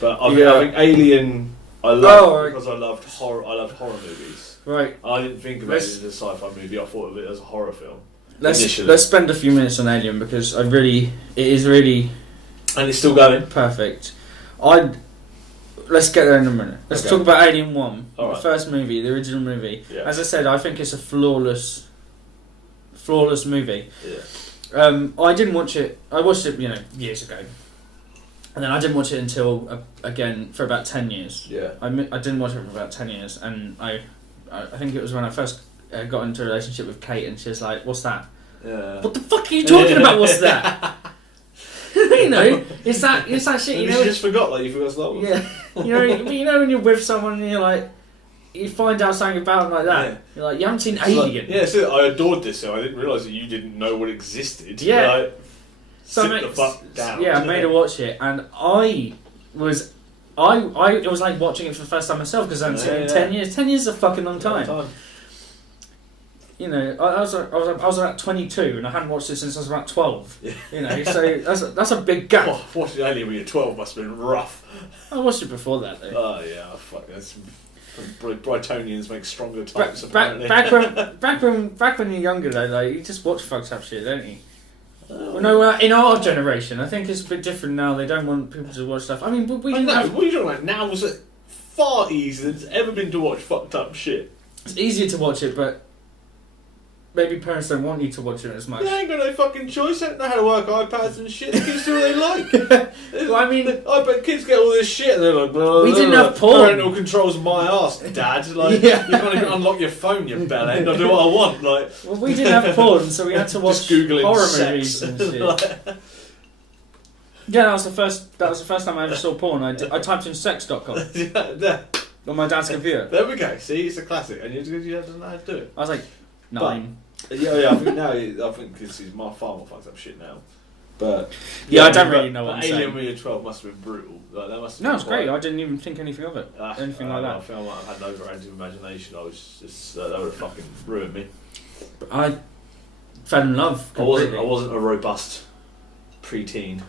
But I think Alien I loved because I loved horror movies. Right. I didn't think of it as a sci-fi movie, I thought of it as a horror film. Let's spend a few minutes on Alien because it is really and it's still going. Perfect. Let's get there in a minute. Let's talk about Alien 1. The first movie, the original movie. Yeah. As I said, I think it's a flawless movie. Yeah. I didn't watch it. I watched it, years ago, and then I didn't watch it until again for about 10 years. Yeah. I didn't watch it for about 10 years, and I think it was when I first got into a relationship with Kate, and she was like, "What's that?" Yeah. What the fuck are you talking about? What's that? It's that shit. You just forgot, like you forgot Star Wars. Yeah. When you're with someone and you're like, you find out something about him like that. Yeah. You're like, you haven't seen It's Alien. Like, yeah, so I adored this, so I didn't realise that you didn't know what existed. Yeah. Like, So sit the fuck down. Yeah, I made her watch it, and it was like watching it for the first time myself, because I hadn't seen it in 10 years. 10 years is a fucking long time. You know, I was about 22 and I hadn't watched it since I was about 12. Yeah. You know, so that's a big gap. Oh, watching Alien when you're 12 must have been rough. I watched it before that though. Oh yeah, fuck. That's Brightonians make stronger types. Back when you're younger though, like you just watch fucked up shit, don't you? Well, no, in our generation, I think it's a bit different now. They don't want people to watch stuff. I mean, but we didn't have... What are you talking about? Now is far easier than it's ever been to watch fucked up shit. It's easier to watch it, but maybe parents don't want you to watch it as much. They ain't got no fucking choice. They don't know how to work iPads and shit. They can do what they like. Well, I mean... I bet kids get all this shit and they're like... Blah, we didn't have porn. Parental controls my arse, Dad. Like, yeah. You can't even unlock your phone, you bellend. I'll do what I want. Like, well, we didn't have porn, so we had to watch horror movies and shit. Yeah, that was the first time I ever saw porn. I typed in sex.com on my dad's computer. There we go. See, it's a classic, and you don't know how to do it. I was like 9. Yeah. I think now, I think because he's far more fucked up shit now. But yeah, I don't really know what I'm Alien saying. when you're 12 must have been brutal. Like, that must have No, been it's great. I didn't even think anything of it. Anything like that. I feel like I've had an overactive imagination. I was just that would have fucking ruined me. But I fell in love. I wasn't a robust preteen.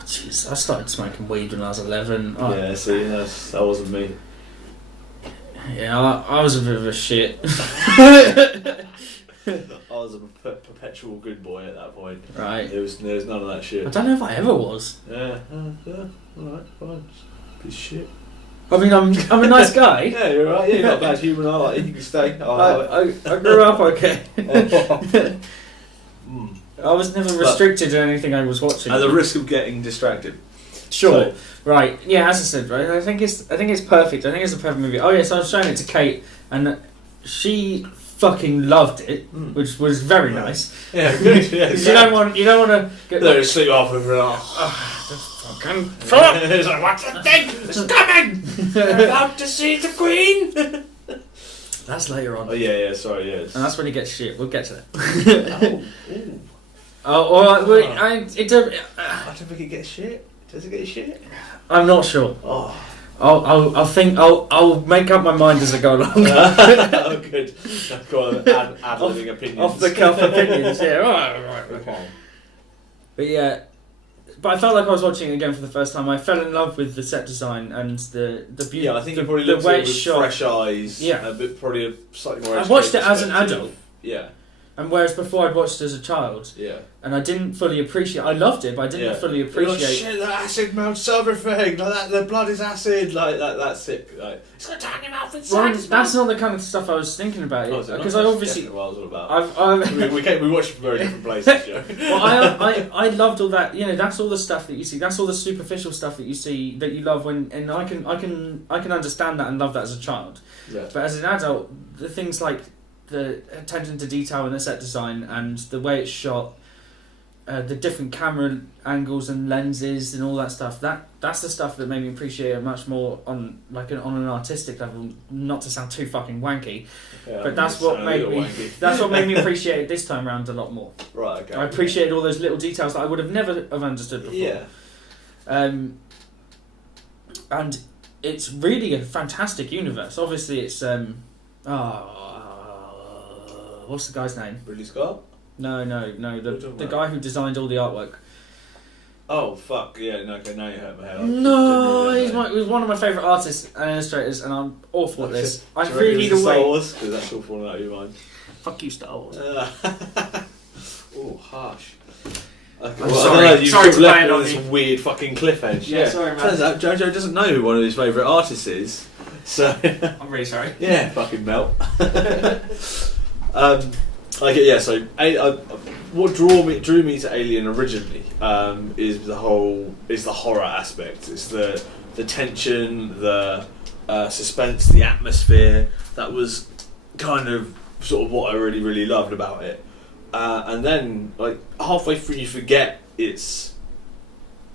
Jeez, I started smoking weed when I was 11. Yeah, see, that wasn't me. Yeah, I was a bit of a shit. I was a perpetual good boy at that point. Right. There was none of that shit. I don't know if I ever was. Yeah, alright, fine. Piece of shit. I mean, I'm a nice guy. Yeah, you're right. Yeah, you're not a bad human. I like it. You can stay. I grew up okay. I was never restricted to anything I was watching. At the risk of getting distracted. Sure. Right. Yeah, as I said, right. I think it's perfect. I think it's a perfect movie. Oh yes, I was showing it to Kate, and she fucking loved it, which was very nice. Yeah, good. Yeah, because you don't want to get there is sleep after fucking fuck. It's like, what's the thing? It's coming. You're about to see the Queen. That's later on. Oh yeah. Sorry, yes. And that's when he gets shit. We'll get to that. I don't think it gets shit. Does it get shit? I'm not sure. Oh. I'll make up my mind as I go along. Oh, good. Go on, ad-libbing opinions. Off the cuff opinions, yeah. Right. Okay. But yeah, I felt like I was watching it again for the first time. I fell in love with the set design and the beauty. Yeah, I think you probably looked at it with fresh eyes. Yeah. A bit, probably a slightly more. I watched it as an adult. Yeah. And whereas before I'd watched it as a child, and I didn't fully appreciate. I loved it, but I didn't fully appreciate. Like, shit, that acid melts everything. Like that, the blood is acid. Like that. That's sick. Like it's got tiny mouth inside. Well, that's not the kind of stuff I was thinking about. Because I obviously. What I was all about. we watched from very different places. Joe. Well, I loved all that. You know, that's all the stuff that you see. That's all the superficial stuff that you see that you love when. And I can understand that and love that as a child. Yeah. But as an adult, the things like the attention to detail in the set design and the way it's shot, the different camera angles and lenses and all that stuff, that's the stuff that made me appreciate it much more on an artistic level, not to sound too fucking wanky, but that's what made me appreciate it this time around a lot more. Right, okay. I appreciated all those little details that I would have never have understood before. Yeah. And it's really a fantastic universe. Obviously it's what's the guy's name? Ridley Scott? No, the guy who designed all the artwork. Oh fuck yeah! No, okay, now you hurt my head. No, he's one of my favourite artists and illustrators, and I'm awful at this. I really need a way. Star Wars, because that's all falling out of your mind. Fuck you, Star Wars. Oh, harsh. Okay, I'm sorry to left on this weird fucking cliff edge. Yeah, sorry, man. Turns out Jojo doesn't know who one of his favourite artists is, so I'm really sorry. Yeah, fucking melt. What drew me to Alien originally is the horror aspect. It's the tension, the suspense, the atmosphere. That was kind of sort of what I really, really loved about it. And then, like halfway through, you forget it's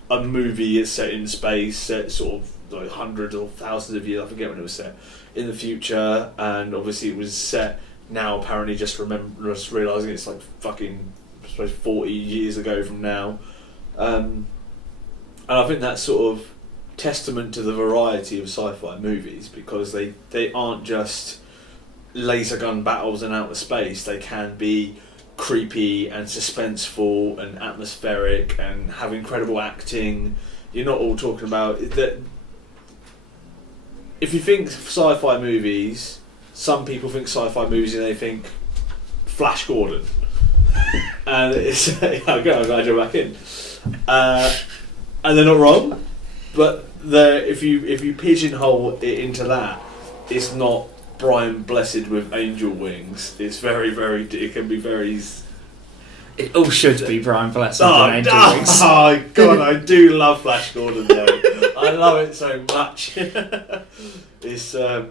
a movie. It's set in space, set sort of like hundreds or thousands of years. I forget when it was set in the future, and obviously it was set now. Apparently, just realizing it's like fucking, I suppose, 40 years ago from now, and I think that's sort of testament to the variety of sci-fi movies, because they aren't just laser gun battles in outer space. They can be creepy and suspenseful and atmospheric and have incredible acting. You're not all talking about that. If you think sci-fi movies, some people think sci-fi movies and they think Flash Gordon, and it's okay, I'm glad you're back in, and they're not wrong, but if you pigeonhole it into that, it's not Brian Blessed with angel wings. It's very, very. It can be very. It all should be Brian Blessed with angel wings. Oh God, I do love Flash Gordon though. I love it so much. It's there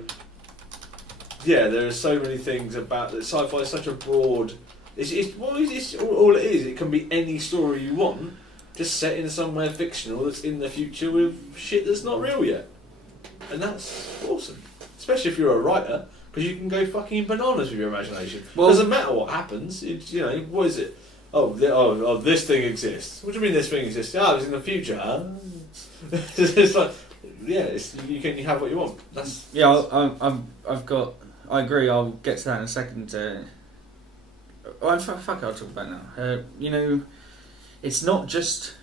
are so many things about that. Sci-fi is such a broad. It's all it is. It can be any story you want, just set in somewhere fictional that's in the future with shit that's not real yet, and that's awesome. Especially if you're a writer, because you can go fucking bananas with your imagination. Well, it doesn't matter what happens. It's, what is it? Oh, this thing exists. What do you mean this thing exists? It's in the future. Huh? It's like, you have what you want. That's I agree. I'll get to that in a second. I'll talk about it now. It's not just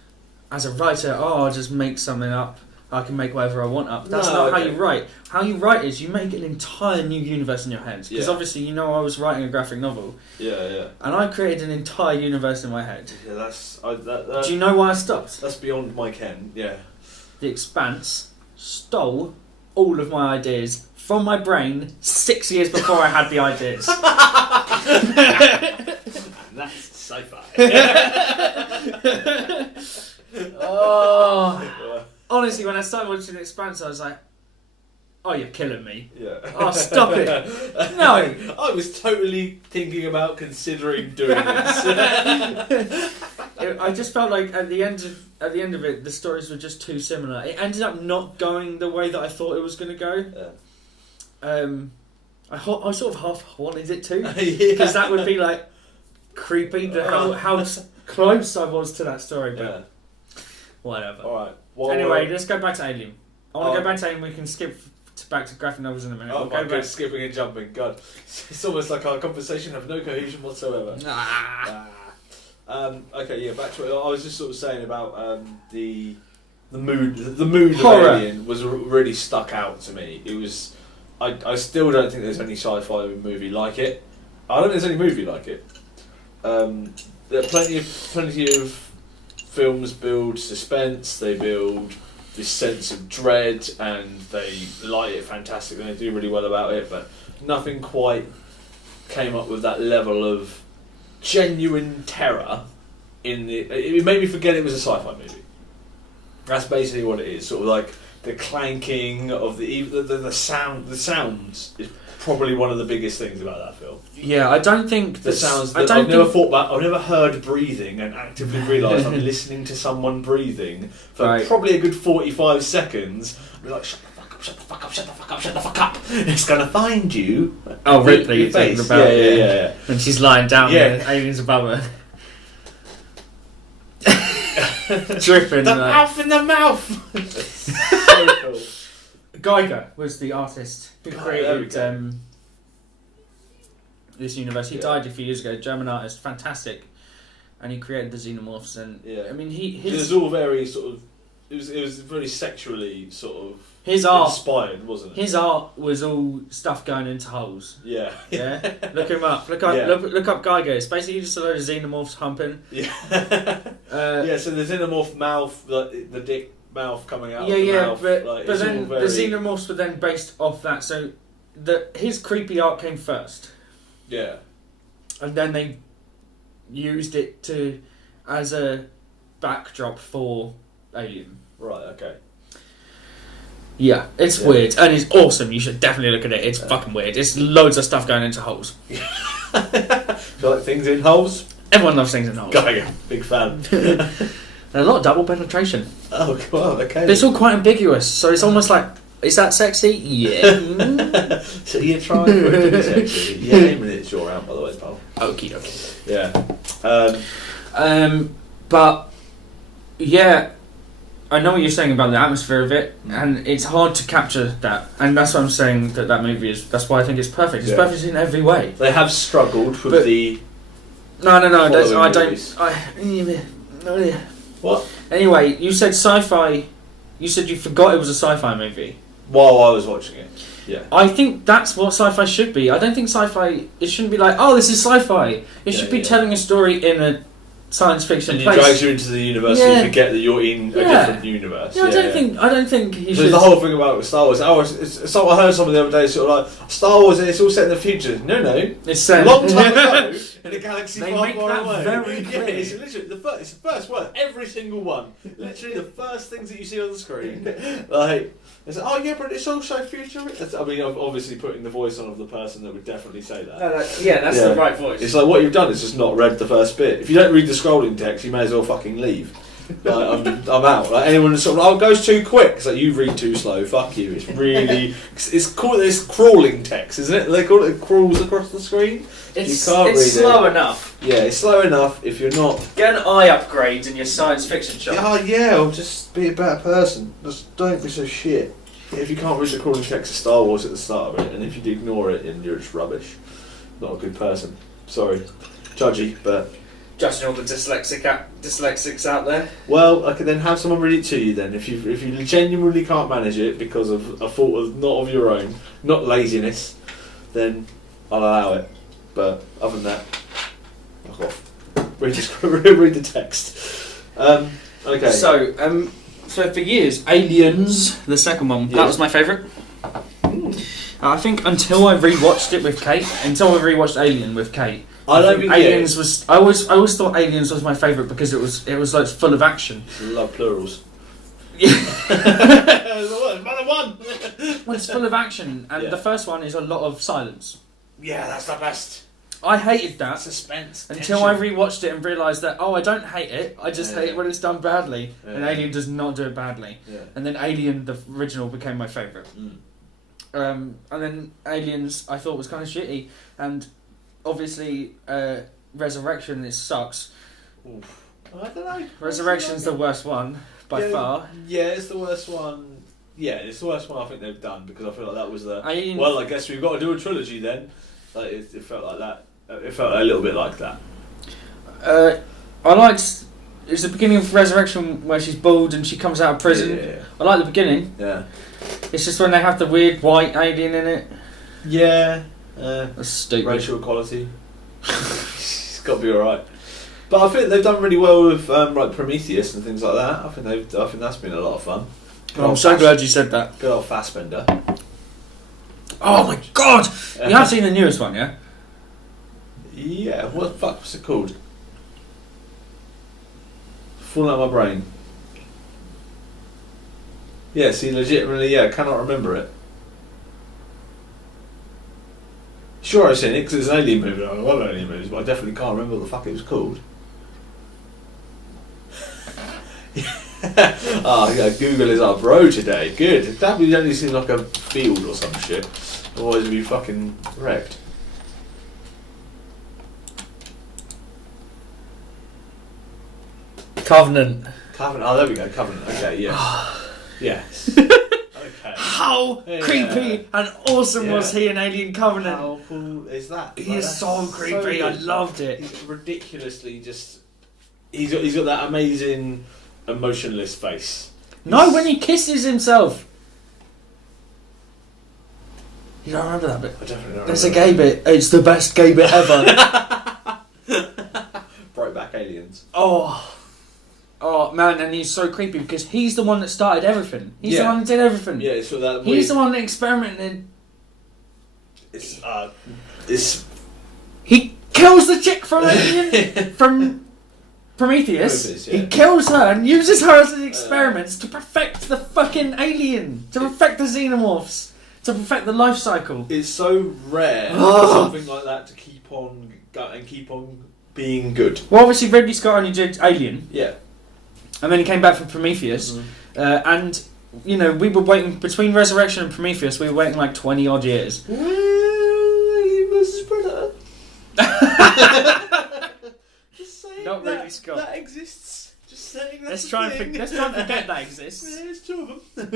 as a writer. I'll just make something up. I can make whatever I want up. That's not how you write. How you write is you make an entire new universe in your head. Because obviously, I was writing a graphic novel. Yeah. And I created an entire universe in my head. Yeah, Do you know why I stopped? That's beyond my ken. Yeah. The Expanse stole all of my ideas from my brain 6 years before I had the ideas. That's sci-fi. Oh. Honestly, when I started watching The Expanse, I was like, "Oh, you're killing me! Yeah. Oh, stop it! No." I was totally thinking about considering doing this. I just felt like at the end of it, the stories were just too similar. It ended up not going the way that I thought it was going to go. Yeah. I sort of half wanted it to, because that would be like creepy. How close I was to that story, but whatever. All right. Anyway, let's go back to Alien. I want to go back to Alien. We can skip back to graphic novels in a minute. Oh my God, skipping and jumping. God, it's almost like our conversation have no cohesion whatsoever. Okay, back to it. I was just sort of saying about the mood of Alien was really stuck out to me. It was. I still don't think there's any sci-fi movie like it. I don't think there's any movie like it. There are plenty of films build suspense, they build this sense of dread, and they light it fantastically, and they do really well about it, but nothing quite came up with that level of genuine terror it made me forget it was a sci-fi movie. That's basically what it is, sort of like the clanking of the sounds is probably one of the biggest things about that film. Yeah, I don't think the sounds. I've never heard breathing and actively realised I'm listening to someone breathing for probably a good 45 seconds. I'd be like, shut the fuck up, shut the fuck up, shut the fuck up, shut the fuck up. It's gonna find you. Oh, Ripley, you're talking about yeah. When she's lying down, and the aliens above her. Dripping. The mouth in the mouth. So cool. Geiger was the artist who created this universe. He died a few years ago. German artist, fantastic, and he created the xenomorphs. And I mean, it was all very sort of. It was very sexually sort of inspired, wasn't it? His art was all stuff going into holes. Yeah. Look him up. Look up Geiger. It's basically just a load of xenomorphs humping. Yeah. So the xenomorph mouth, the dick mouth coming out. Of the mouth, but then the xenomorphs were then based off that. So his creepy art came first. Yeah. And then they used it as a backdrop for Alien. Right, okay. Yeah, it's weird and it's awesome. You should definitely look at it. It's fucking weird. It's loads of stuff going into holes. Do you like things in holes? Everyone loves things in holes. Geiger, big fan. And a lot of double penetration. Oh, well, okay. But it's all quite ambiguous, so it's almost like, is that sexy? Yeah. So you're trying for it to be sexy. Yeah, aiming it's your round, by the way, pal. Okie dokie. Yeah. But, yeah, I know what you're saying about the atmosphere of it, and it's hard to capture that. And that's what I'm saying that movie is, that's why I think it's perfect. It's perfect in every way. They have struggled with the... No, I movies. don't... What? Anyway, you said sci-fi, you said you forgot it was a sci-fi movie. While I was watching it, yeah. I think that's what sci-fi should be. I don't think sci-fi, it shouldn't be like, oh, this is sci-fi. It should be telling a story in a science fiction place. And it drags you into the universe and you forget that you're in a different universe. Yeah, I don't think you should... There's the whole thing about Star Wars. I heard someone the other day sort of like, Star Wars, it's all set in the future. No. It's set... A long time ago, in a galaxy far, far away. Very clear. Yeah, it's literally it's the first word. Every single one. Literally the first things that you see on the screen. Like... It's like, oh yeah, but it's also futuristic. I mean, I'm obviously putting the voice on of the person that would definitely say that. That's the right voice. It's like what you've done is just not read the first bit. If you don't read the scrolling text, you may as well fucking leave. Like, I'm out. Like anyone that's sort of like, oh, it goes too quick. It's like you read too slow. Fuck you. It's really it's crawling text, isn't it? They call it crawls across the screen. It's slow enough. Yeah, it's slow enough if you're not... Get an eye upgrade in your science fiction shop. Or just be a better person. Just don't be so shit. If you can't read the crawling text of Star Wars at the start of it, and if you ignore it, then you're just rubbish. Not a good person. Sorry. Judgy, but... Judging all the dyslexics out there. Well, I can then have someone read it to you then. If you genuinely can't manage it because of a fault not of your own, not laziness, then I'll allow it. But other than that, fuck off. Read the text. Okay. So for years, Aliens, the second one, that was my favourite. I think until I rewatched it with Kate, until I rewatched Alien with Kate, Aliens was. I always thought Aliens was my favourite because it was like full of action. I love plurals. Yeah. Mother one. Well, it's full of action, and the first one is a lot of silence. Yeah, that's the best. I hated that suspense until I rewatched it and realised that I don't hate it. I just hate it when it's done badly, and Alien does not do it badly. Yeah. And then Alien, the original, became my favourite. And then Aliens, I thought was kind of shitty, and obviously Resurrection, it sucks. Oof. I don't know. Resurrection's the worst one by far. Yeah, it's the worst one. Yeah, it's the worst one I think they've done because I feel like that was the. Well, I guess we've got to do a trilogy then. Like it felt like that. It felt a little bit like that. I liked. It's the beginning of Resurrection where she's bald and she comes out of prison. Yeah. I like the beginning. Yeah. It's just when they have the weird white alien in it. Yeah. That's stupid. Racial equality. It's got to be alright. But I think they've done really well with like Prometheus and things like that. I think that's been a lot of fun. I'm so glad you said that. Good old Fassbender. Oh my god! You have seen the newest one, yeah? Yeah. What the fuck was it called? Falling out of my brain. Yeah. See, legitimately, I cannot remember it. Sure, I've seen it because it's an alien movie. I love alien movies, but I definitely can't remember what the fuck it was called. Google is our bro today. Good. That would only seem like a field or some shit. Otherwise it'd be fucking wrecked. Covenant. Oh, there we go. Covenant. Okay, yes. Yes. Okay. How creepy and awesome was he in Alien Covenant? How cool is that? He is so creepy. I loved it. He's ridiculously just... He's got that amazing... emotionless face. No, when he kisses himself. You don't remember that bit? I definitely don't. There's a gay bit. It's the best gay bit ever. Brought back aliens. Oh man, and he's so creepy because he's the one that started everything. He's the one that did everything. Yeah, so that he's the one that experimented. He kills the chick from Alien from Prometheus. He kills her and uses her as experiments to perfect the fucking alien, to perfect the xenomorphs, to perfect the life cycle. It's so rare for something like that to keep on being good. Well, obviously Ridley Scott only did Alien. Yeah. and then he came back from Prometheus, and you know we were waiting between Resurrection and Prometheus. We were waiting like 20 odd years. Alien vs Predator. Just saying Not really, Scott. That exists. Just saying that's Let's try and forget that exists. There's 2 of them.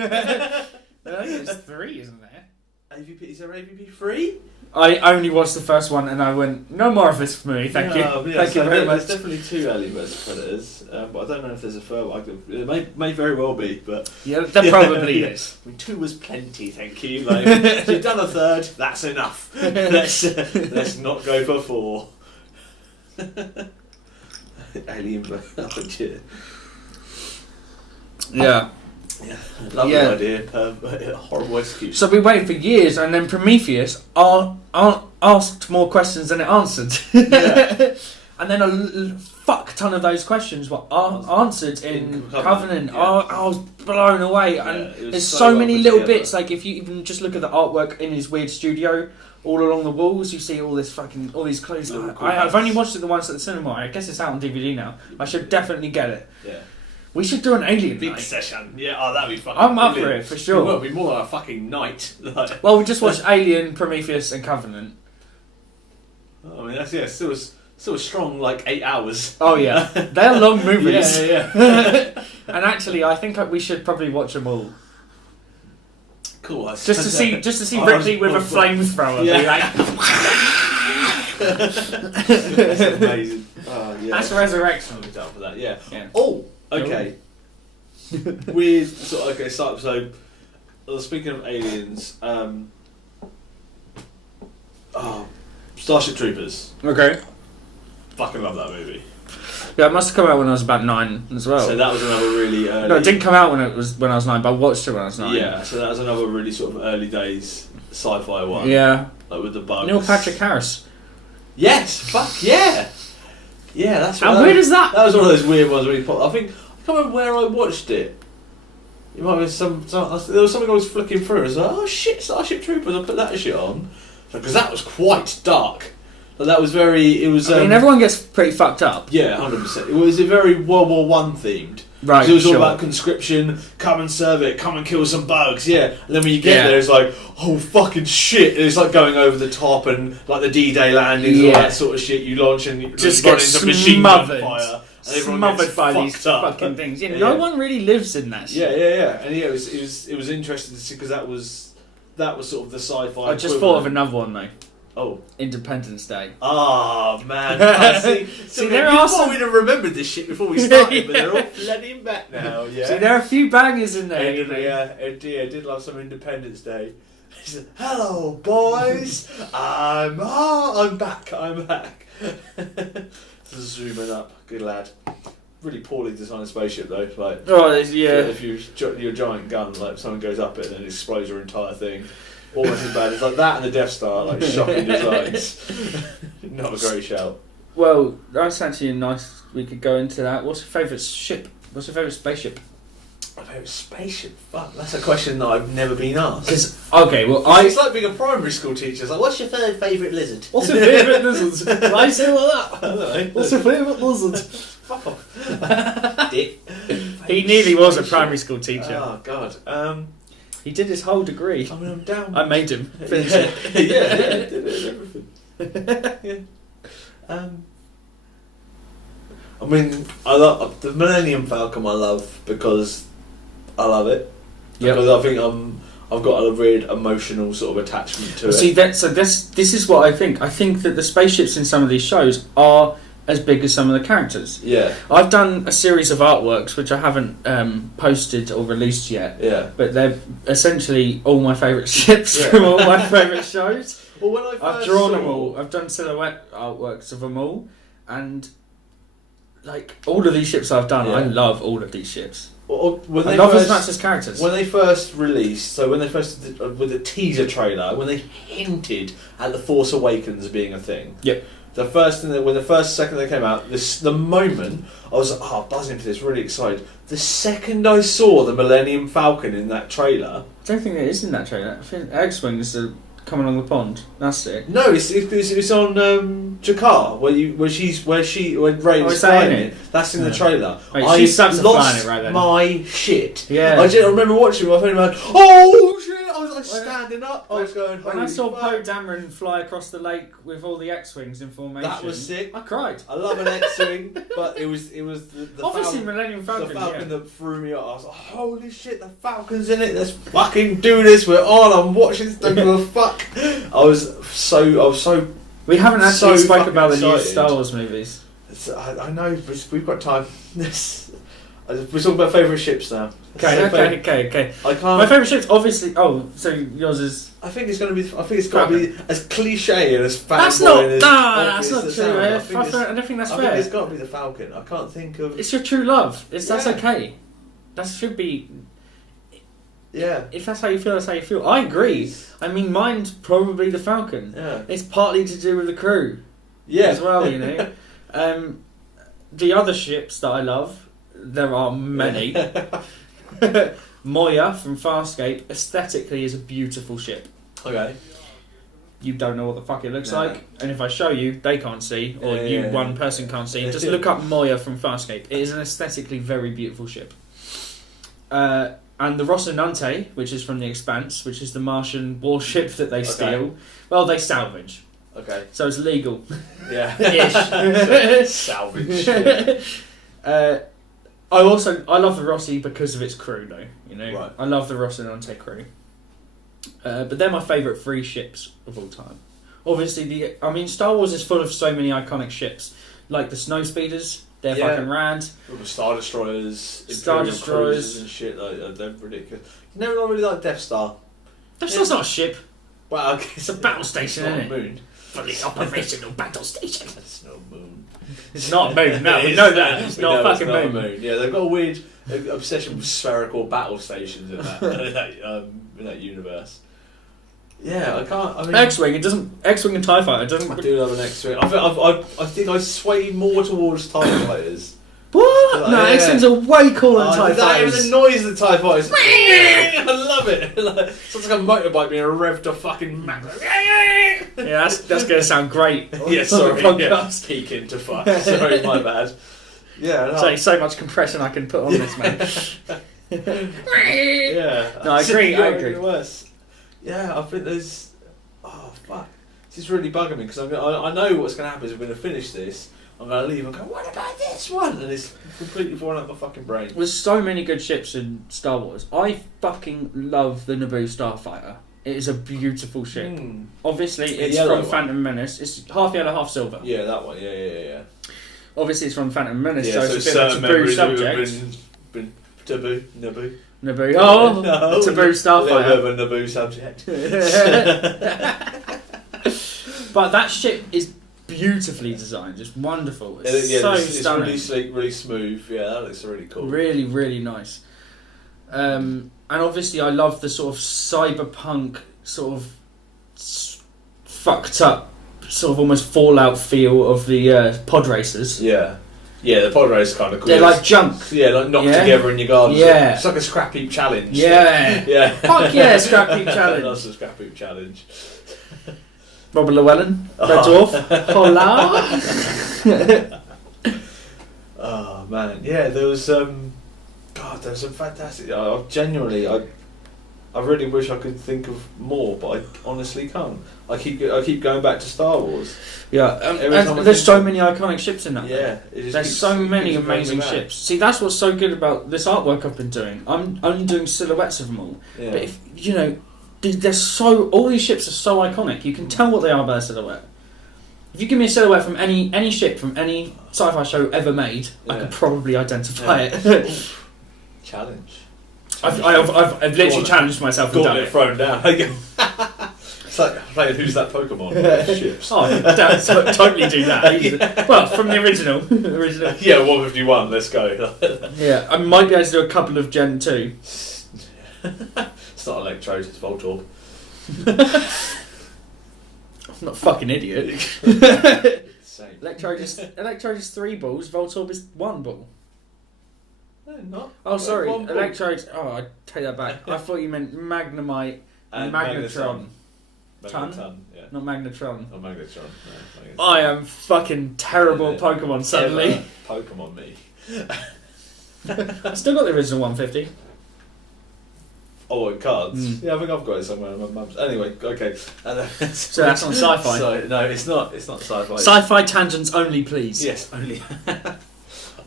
I think there's 3, isn't there? AVP, is there AVP 3? I only watched the first one and I went, no more of this for me, thank you. Thank you very much. There's definitely 2 Alien vs Predators, but I don't know if there's a third one. It may very well be, but... Yeah, there probably is. I mean, 2 was plenty, thank you. Like, if you've done a third, that's enough. Let's not go for 4. Alien vs... Yeah. Yeah, lovely idea. Horrible execution. So we waited for years, and then Prometheus asked more questions than it answered. Yeah. And then a fuck ton of those questions were answered in Covenant. Yeah. I was blown away. Yeah, And there's so so well many put little together. bits. Like if you even just look at the artwork in his weird studio, all along the walls, you see all these clues. I've only watched it the once at the cinema. I guess it's out on DVD now. I should definitely get it. Yeah. We should do an Alien Big night. session. Yeah, that'd be fucking I'm up for brilliant. it, for sure. It will be more like a fucking night. Like, Well, we just watched Alien, Prometheus, and Covenant. I mean, that's still a strong like 8 hours. Oh yeah, they're long movies. Yeah. And actually, I think we should probably watch them all, Cool. just to see Oh, Ripley with a flamethrower. Yeah. Be like, That's amazing. Oh, yeah. that's Resurrection. I'll be down for that. Yeah. Yeah. Oh, okay. Weird. So speaking of aliens, Starship Troopers. Okay. Fucking love that movie. Yeah, it must have come out when I was about 9 as well. So that was another really early. No, it didn't come out when I was 9, but I watched it when I was 9. Yeah, so that was another really sort of early days sci-fi one. Yeah. Like with the bugs. Neil Patrick Harris. Yes, fuck yeah. Yeah, that's How weird is that? That was one of those weird ones where he popped. I can't remember where I watched it. It might have been some there was something I was flicking through. I was like, oh shit, Starship Troopers. I put that shit on because that was quite dark. But that was very. It was. I mean, everyone gets pretty fucked up. Yeah, 100%. It was a very World War One themed. Right. It was all sure. about conscription. Come and serve it. Come and kill some bugs. Yeah. And then when you get Yeah. there, it's like, oh fucking shit! And it's like going over the top and like the D-Day landings, all Yeah. that sort of shit. You launch and you Just run get into machine gun smothered. fire. And everyone Smothered gets by fucked these up. fucking things. Yeah, Yeah, no yeah. one really lives in that shit. Yeah. And yeah, it was interesting to see because that was sort of the sci-fi. I just equivalent. thought of another one though. Oh. Independence Day. Oh man! See, there we are thought some- we'd have remembered this shit before we started, but they're all flooding back now. Yeah. See, there are a few bangers in there. You know. I did love some Independence Day. He said, "Hello, boys. I'm back. I'm back." Zooming up, good lad. Really poorly designed spaceship though. Like, Oh, yeah. if your giant gun, like someone goes up it and then it explodes your entire thing. Almost as bad. It's like that and the Death Star, like shocking designs. Not a great shout. Well, that's actually a nice. We could go into that. What's your favourite ship? What's your favourite spaceship? My favourite spaceship? Fuck, that's a question that I've never been asked. It's It's like being a primary school teacher. It's like, what's your favourite lizard? What's your favourite lizard? Why you say like that? I don't know. What's your favourite lizard? Fuck off. Dick. He nearly was a primary school teacher. Oh, God. He did his whole degree. I mean, I'm down. I made him finish yeah, it. yeah, did everything. Yeah. I mean, I love the Millennium Falcon. I love because I love it. Yep. Because I think I've got a weird emotional sort of attachment to it. See, this is what I think. I think that the spaceships in some of these shows are as big as some of the characters. Yeah. I've done a series of artworks which I haven't posted or released yet. Yeah. But they're essentially all my favourite ships Yeah. from all my favourite shows. Well, when I first I've drawn saw... them all. I've done silhouette artworks of them all, and like all of these ships I've done, Yeah. I love all of these ships. When I they love first, as much as characters. When they first released, so when they first did, with the teaser trailer, when they hinted at the Force Awakens being a thing. Yep. The first thing that when the first second they came out, the moment I was like, oh, buzzing for this, really excited. The second I saw the Millennium Falcon in that trailer, I don't think it is in that trailer. I think X-Wing is coming along the pond. That's it. No, it's on Jakar where Ray was flying it. That's in the trailer. Wait, she sucks at flying lost it right then. my shit. Yeah. I remember watching my phone and went, oh shit! I was like standing up. I was going. When I Holy saw fuck. Poe Dameron fly across the lake with all the X-wings in formation, That was sick. I cried. I love an X-wing, but it was the Obviously, Falcon, Millennium Falcon. the Falcon yeah. that threw me up. I was like, holy shit, the Falcon's in it. Let's fucking do this. We're on. I'm watching this. Don't give a fuck. I was so. We haven't actually spoke fucking about the new excited. Star Wars movies. I know, but we've got time. We're talking about favourite ships now. Okay. I can't. My favourite ship's obviously. Oh, so yours is. I think it's going to be. I think it's got to be as cliche and as fanboy. That's not. and as That's obvious not as true. that. I don't think that's I fair. think it's got to be the Falcon. I can't think of. It's your true love. That's Yeah. okay. That should be. Yeah. If that's how you feel, that's how you feel. I agree. I mean, mine's probably the Falcon. Yeah. It's partly to do with the crew. Yeah. As well, you know. The other ships that I love, there are many. Moya from Farscape, aesthetically, is a beautiful ship. Okay. You don't know what the fuck it looks No. like, and if I show you, they can't see, or Yeah. one person can't see. Just look up Moya from Farscape. It is an aesthetically very beautiful ship. And the Rocinante, which is from The Expanse, which is the Martian warship that they steal. Well, they salvage, Okay. so it's legal. Yeah. Ish. Salvage. I love the Rossi because of its crew, though. You know, Right. I love the Rocinante crew. But they're my favourite three ships of all time. Obviously, Star Wars is full of so many iconic ships, like the Snow Speeders. They're Yeah. fucking rad. All the Star Destroyers, Star Imperial Destroyers. Cruisers and shit. They're ridiculous. You never really like Death Star. That's not a ship. Well, okay. It's a battle station, It's not isn't a it? moon. Fully operational battle station. It's no moon. It's not a moon. No, It we is, know that. It's we not a know fucking not moon. a moon. Yeah, they've got a weird obsession with spherical battle stations in that universe. Yeah, I can't. I mean, X-wing. It doesn't. X-wing and Tie Fighter doesn't. I do love an X-wing. I think I sway more towards TIE fighters. What? No, Yeah. X-wings are way cooler than TIE That Fighters. the noise of the TIE fighters. I love it. Sounds like a motorbike being revved to fucking max. Yeah, that's gonna sound great. Yeah, sorry. On the Yeah, podcast. peaking to fuck. Sorry, my bad. Yeah, no. So much compression I can put on this, man. Yeah. No, I agree. I agree. Worse. Yeah, I think there's. Oh fuck! This is really bugging me because I know what's going to happen is we're going to finish this. I'm going to leave and go, what about this one? And it's completely fallen out of my fucking brain. There's so many good ships in Star Wars. I fucking love the Naboo Starfighter. It is a beautiful ship. Obviously, it's yellow from one. Phantom Menace. It's half yellow, half silver. Yeah, that one. Yeah. Obviously, it's from Phantom Menace, Yeah, so it's a bit of a taboo memories have subject. been taboo, Naboo. Naboo. Oh, no, a taboo A little bit Starfighter. of a Naboo subject. But that ship is beautifully designed, just wonderful. It's It's stunning. really sleek, really smooth. Yeah, that looks really cool. Really, really nice. And obviously, I love the sort of cyberpunk, sort of fucked up, sort of almost Fallout feel of the pod racers. Yeah, the pod race is kind of cool. They're like junk. Yeah, like knocked Yeah. together in your garden. Yeah. It's like a scrap heap challenge. Yeah. Yeah. Fuck yeah, scrap heap challenge. That's a scrap heap challenge. Robert Llewellyn, Red Dwarf. Hola. Oh man, yeah. There was God, there's some fantastic. I really wish I could think of more, but I honestly can't. I keep going back to Star Wars. Yeah, Every time I and there's think- so many iconic ships in that. Yeah, it just There's keeps- so it many keeps bringing me amazing back. ships. See, that's what's so good about this artwork I've been doing. I'm only doing silhouettes of them all. Yeah. But if you know, all these ships are so iconic. You can tell what they are by a silhouette. If you give me a silhouette from any ship from any sci-fi show ever made, I Yeah. can probably identify Yeah. it. Challenge. I've literally challenged myself and done Gauntlet it. thrown down. It's like playing Who's That Pokemon? Ships. Oh, totally do that. Yeah. Well, from the original. Yeah, 151. Let's go. Yeah, I might be able to do a couple of Gen 2. It's not Electrode, it's Voltorb. I'm not a fucking idiot. Same. Electrode is 3 balls, Voltorb is 1 ball. No, not. Oh, sorry, One ball. Electrode. Oh, I take that back. I thought you meant Magnemite and And Magnetron. Magnetron. Magneton, yeah. Not Magnetron. Oh, Magnetron. No, Magnetron. I am fucking terrible at Pokemon suddenly. Pokemon me. I've still got the original 150. Oh, what, cards? Yeah, I think I've got it somewhere in my mum's. Anyway, okay. So that's on Sci-Fi. So, no, it's not Sci-Fi. Sci-Fi tangents only, please. Yes, only. Alright,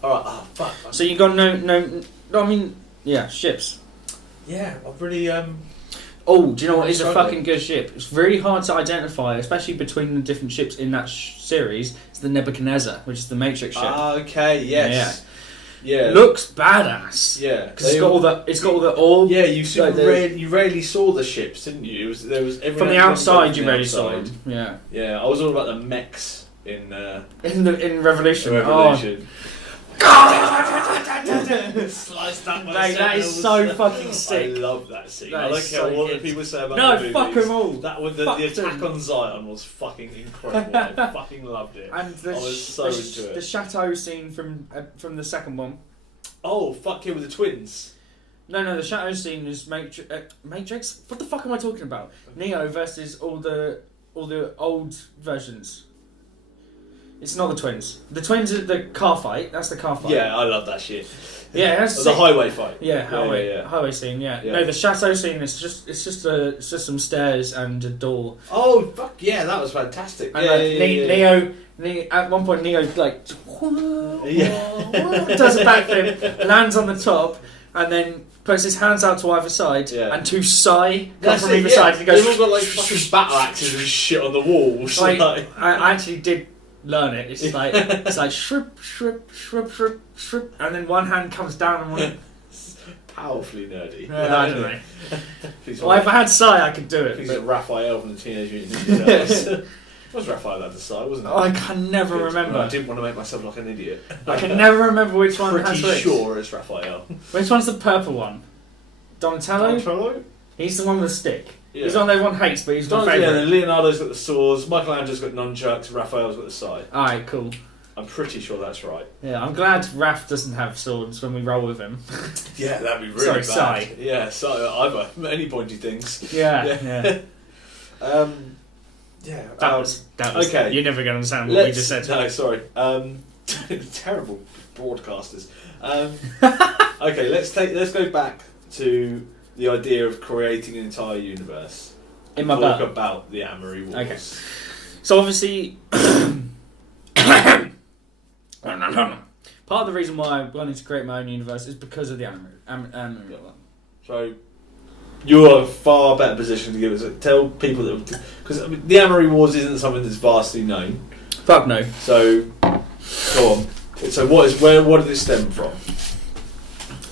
oh, fuck. So you got no, I mean, yeah, ships. Yeah, I've really, Oh, do you know what is a fucking good ship? It's very hard to identify, especially between the different ships in that series. It's the Nebuchadnezzar, which is the Matrix ship. Okay, yes. Yeah. Looks badass. Yeah. Because it's got all the orb. Yeah, you rarely saw the ships, didn't you? There was from the outside you rarely saw them. Yeah. Yeah, I was all about the mechs in Revolution. Revolution. Sliced up. Mate, that is so fucking sick. I love that scene. I don't care what the people say about the movies. No, fuck them all. That was the attack on Zion was fucking incredible. I fucking loved it. And I was so into it. The chateau scene from the second one. Oh, fuck you with the twins. No, the shadow scene is Matrix. What the fuck am I talking about? Neo versus all the old versions. It's not the twins. The twins are the car fight. That's the car fight. Yeah, I love that shit. Yeah, that's the highway fight. Yeah, highway scene. Yeah. No, the chateau scene is just some stairs and a door. Oh fuck yeah, that was fantastic. And Neo, at one point Neo like does a backflip, lands on the top, and then puts his hands out to either side, and two Psy come from either side. And he goes. They've all got like fucking battle axes and shit on the walls. Like, I actually did learn it. It's like shrimp, and then one hand comes down and one. Powerfully nerdy. Yeah, I don't know. Well, if I had Psy, I could do it. He's like Raphael from the Teenage Mutant Ninja Turtles. Was Raphael had the Psy, wasn't it? I can never remember. I didn't want to make myself like an idiot. I can never remember which one has which. Pretty sure it's Raphael. Which one's the purple one? Donatello? He's the one with the stick. Yeah. He's the one everyone hates, but he's my favourite. Yeah, Leonardo's got the swords, Michelangelo's got nunchucks, Raphael's got the Psy. Alright, cool. I'm pretty sure that's right. Yeah, I'm glad Raph doesn't have swords when we roll with him. Yeah, that'd be really bad. Psy. Yeah, either. Any pointy things. Yeah. That was okay. You're never going to understand what we just said. No, sorry. Terrible broadcasters. Okay, let's go back to the idea of creating an entire universe. In my talk about the Amory Wars. Okay. So obviously, part of the reason why I wanted to create my own universe is because of the Amory Wars. So you're a far better position to give us. Tell people that, because the Amory Wars isn't something that's vastly known. Fuck no. So go on. So what did it stem from?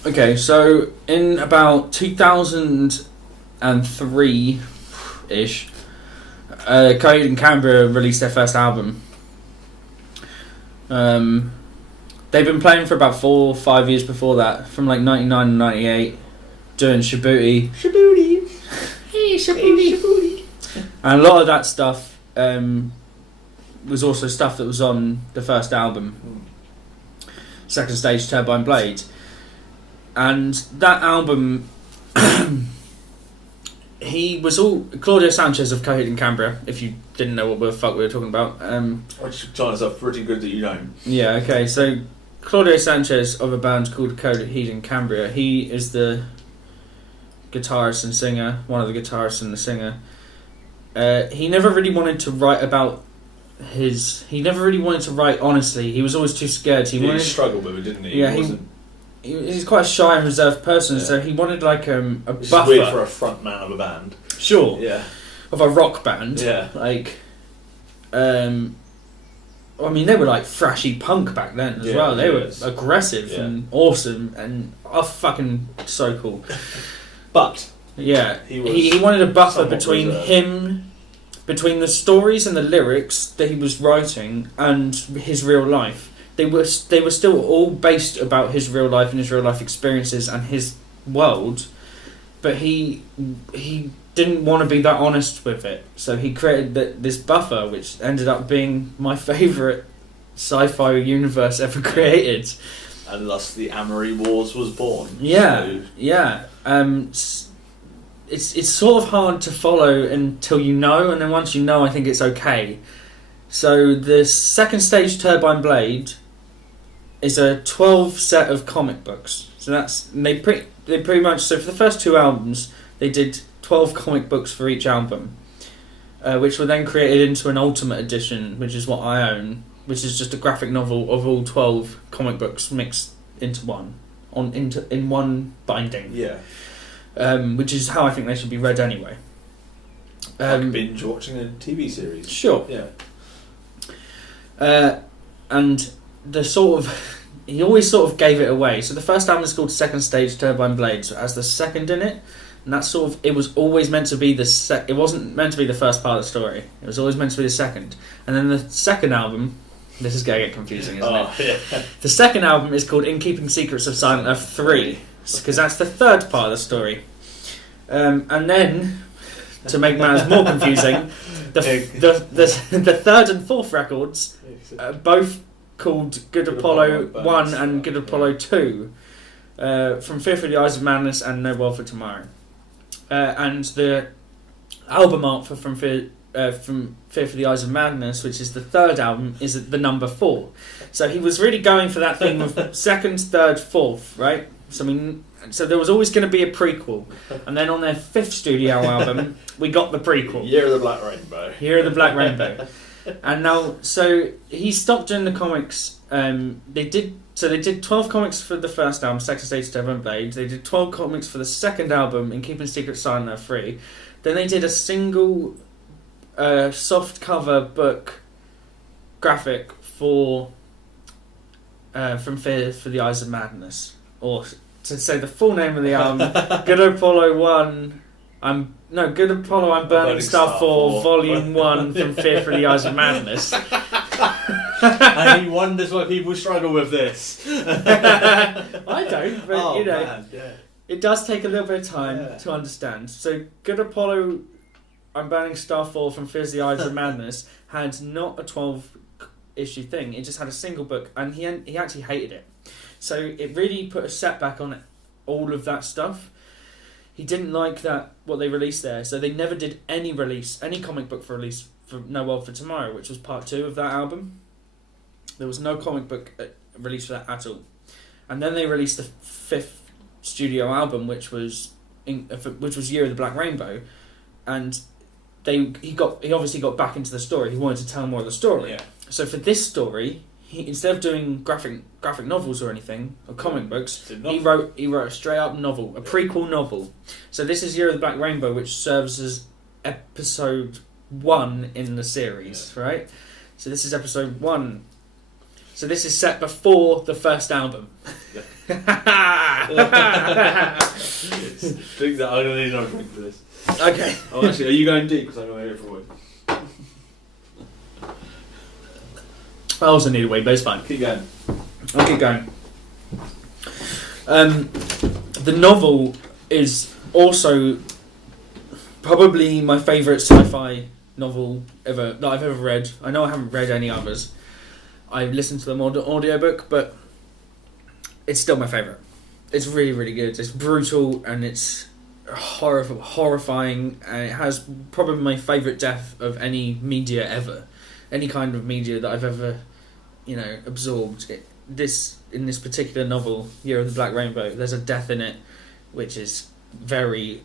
Okay, so in about 2003-ish, Coheed and Cambria released their first album. They've been playing for about 4 or 5 years before that, from like 99 and 98, doing Shibuti. Hey, Shibuti. And a lot of that stuff was also stuff that was on the first album, Second Stage Turbine Blade. And that album, he was all Claudio Sanchez of Coheed and Cambria. If you didn't know what the fuck we were talking about, which turns out pretty good that you don't. Yeah, okay. So Claudio Sanchez of a band called Coheed and Cambria. He is the guitarist and singer, one of the guitarists and the singer. He never really wanted to write about He never really wanted to write honestly. He was always too scared. He struggled with it, didn't he? Yeah, he's quite a shy and reserved person, so he wanted like a buffer. Weird for a front man of a band. Sure. Yeah. Of a rock band. Yeah. Like, I mean, they were like thrashy punk back then as well. They were aggressive and awesome and fucking so cool. But yeah, he wanted a buffer between between the stories and the lyrics that he was writing and his real life. They were still all based about his real life and his real life experiences and his world, but he didn't want to be that honest with it. So he created this buffer, which ended up being my favourite sci-fi universe ever created. And thus the Amory Wars was born. Yeah, yeah. it's sort of hard to follow until you know, and then once you know, I think it's okay. So the second stage Turbine Blade is a 12 set of comic books. So they pretty much, so for the first 2 albums they did 12 comic books for each album, which were then created into an Ultimate Edition, which is what I own, which is just a graphic novel of all 12 comic books mixed into one in one binding. Yeah. Which is how I think they should be read anyway. Like binge watching a TV series. Sure. Yeah. And the sort of he always sort of gave it away. So the first album is called Second Stage Turbine Blade, so it has the second in it, and that's sort of, it was always meant to be it wasn't meant to be the first part of the story. It was always meant to be the second. And then the second album, this is going to get confusing, isn't it? Yeah. The second album is called In Keeping Secrets of Silent Earth 3, because that's the third part of the story. And then, to make matters more confusing, the third and fourth records are both called Good Apollo 1 and Good Apollo 2, from Fear for the Eyes of Madness and No World for Tomorrow. And the album art from Fear for the Eyes of Madness, which is the third album, is the number 4. So he was really going for that thing of second, third, fourth, right? So there was always going to be a prequel, and then on their 5th studio album, we got the prequel. Year of the Black Rainbow. Year of the Black Rainbow. And now, so he stopped doing the comics. They did 12 comics for the first album, Second Stage Turbine Blade. They did 12 comics for the second album, In Keeping Secrets Silent Earth 3. Then they did a single soft cover book graphic for From Fear for the Eyes of Madness, or to say the full name of the album, Good Apollo 1. Good Apollo, I'm Burning Star 4, Volume 1, From Fear for the Eyes of Madness. And he wonders why people struggle with this. I don't, but man, yeah. It does take a little bit of time to understand. So, Good Apollo, I'm Burning Star 4, From Fear for the Eyes of Madness had not a 12-issue thing, it just had a single book, and he actually hated it. So it really put a setback on all of that stuff. He didn't like that, what they released there, so they never did any comic book for release for No World for Tomorrow, which was part 2 of that album. There was no comic book released for that at all. And then they released the 5th studio album, which was Year of the Black Rainbow, and he obviously got back into the story. He wanted to tell more of the story. Yeah. So for this story, instead of doing graphic novels or anything, or comic books, he wrote a straight up novel, a prequel novel. So this is Year of the Black Rainbow, which serves as episode 1 in the series, right? So this is episode 1. So this is set before the first album. Drink that. I'm going to need another drink for this. Okay. Oh, actually, are you going deep? Because I'm going to go for a word. I also need a wee, but it's fine. Keep going. I'll keep going. The novel is also probably my favourite sci-fi novel that I've ever read. I know I haven't read any others. I've listened to them on audiobook, but it's still my favourite. It's really, really good. It's brutal and it's horrifying, and it has probably my favourite death of any media ever. Any kind of media that I've ever, absorbed. In this particular novel, Year of the Black Rainbow, there's a death in it which is very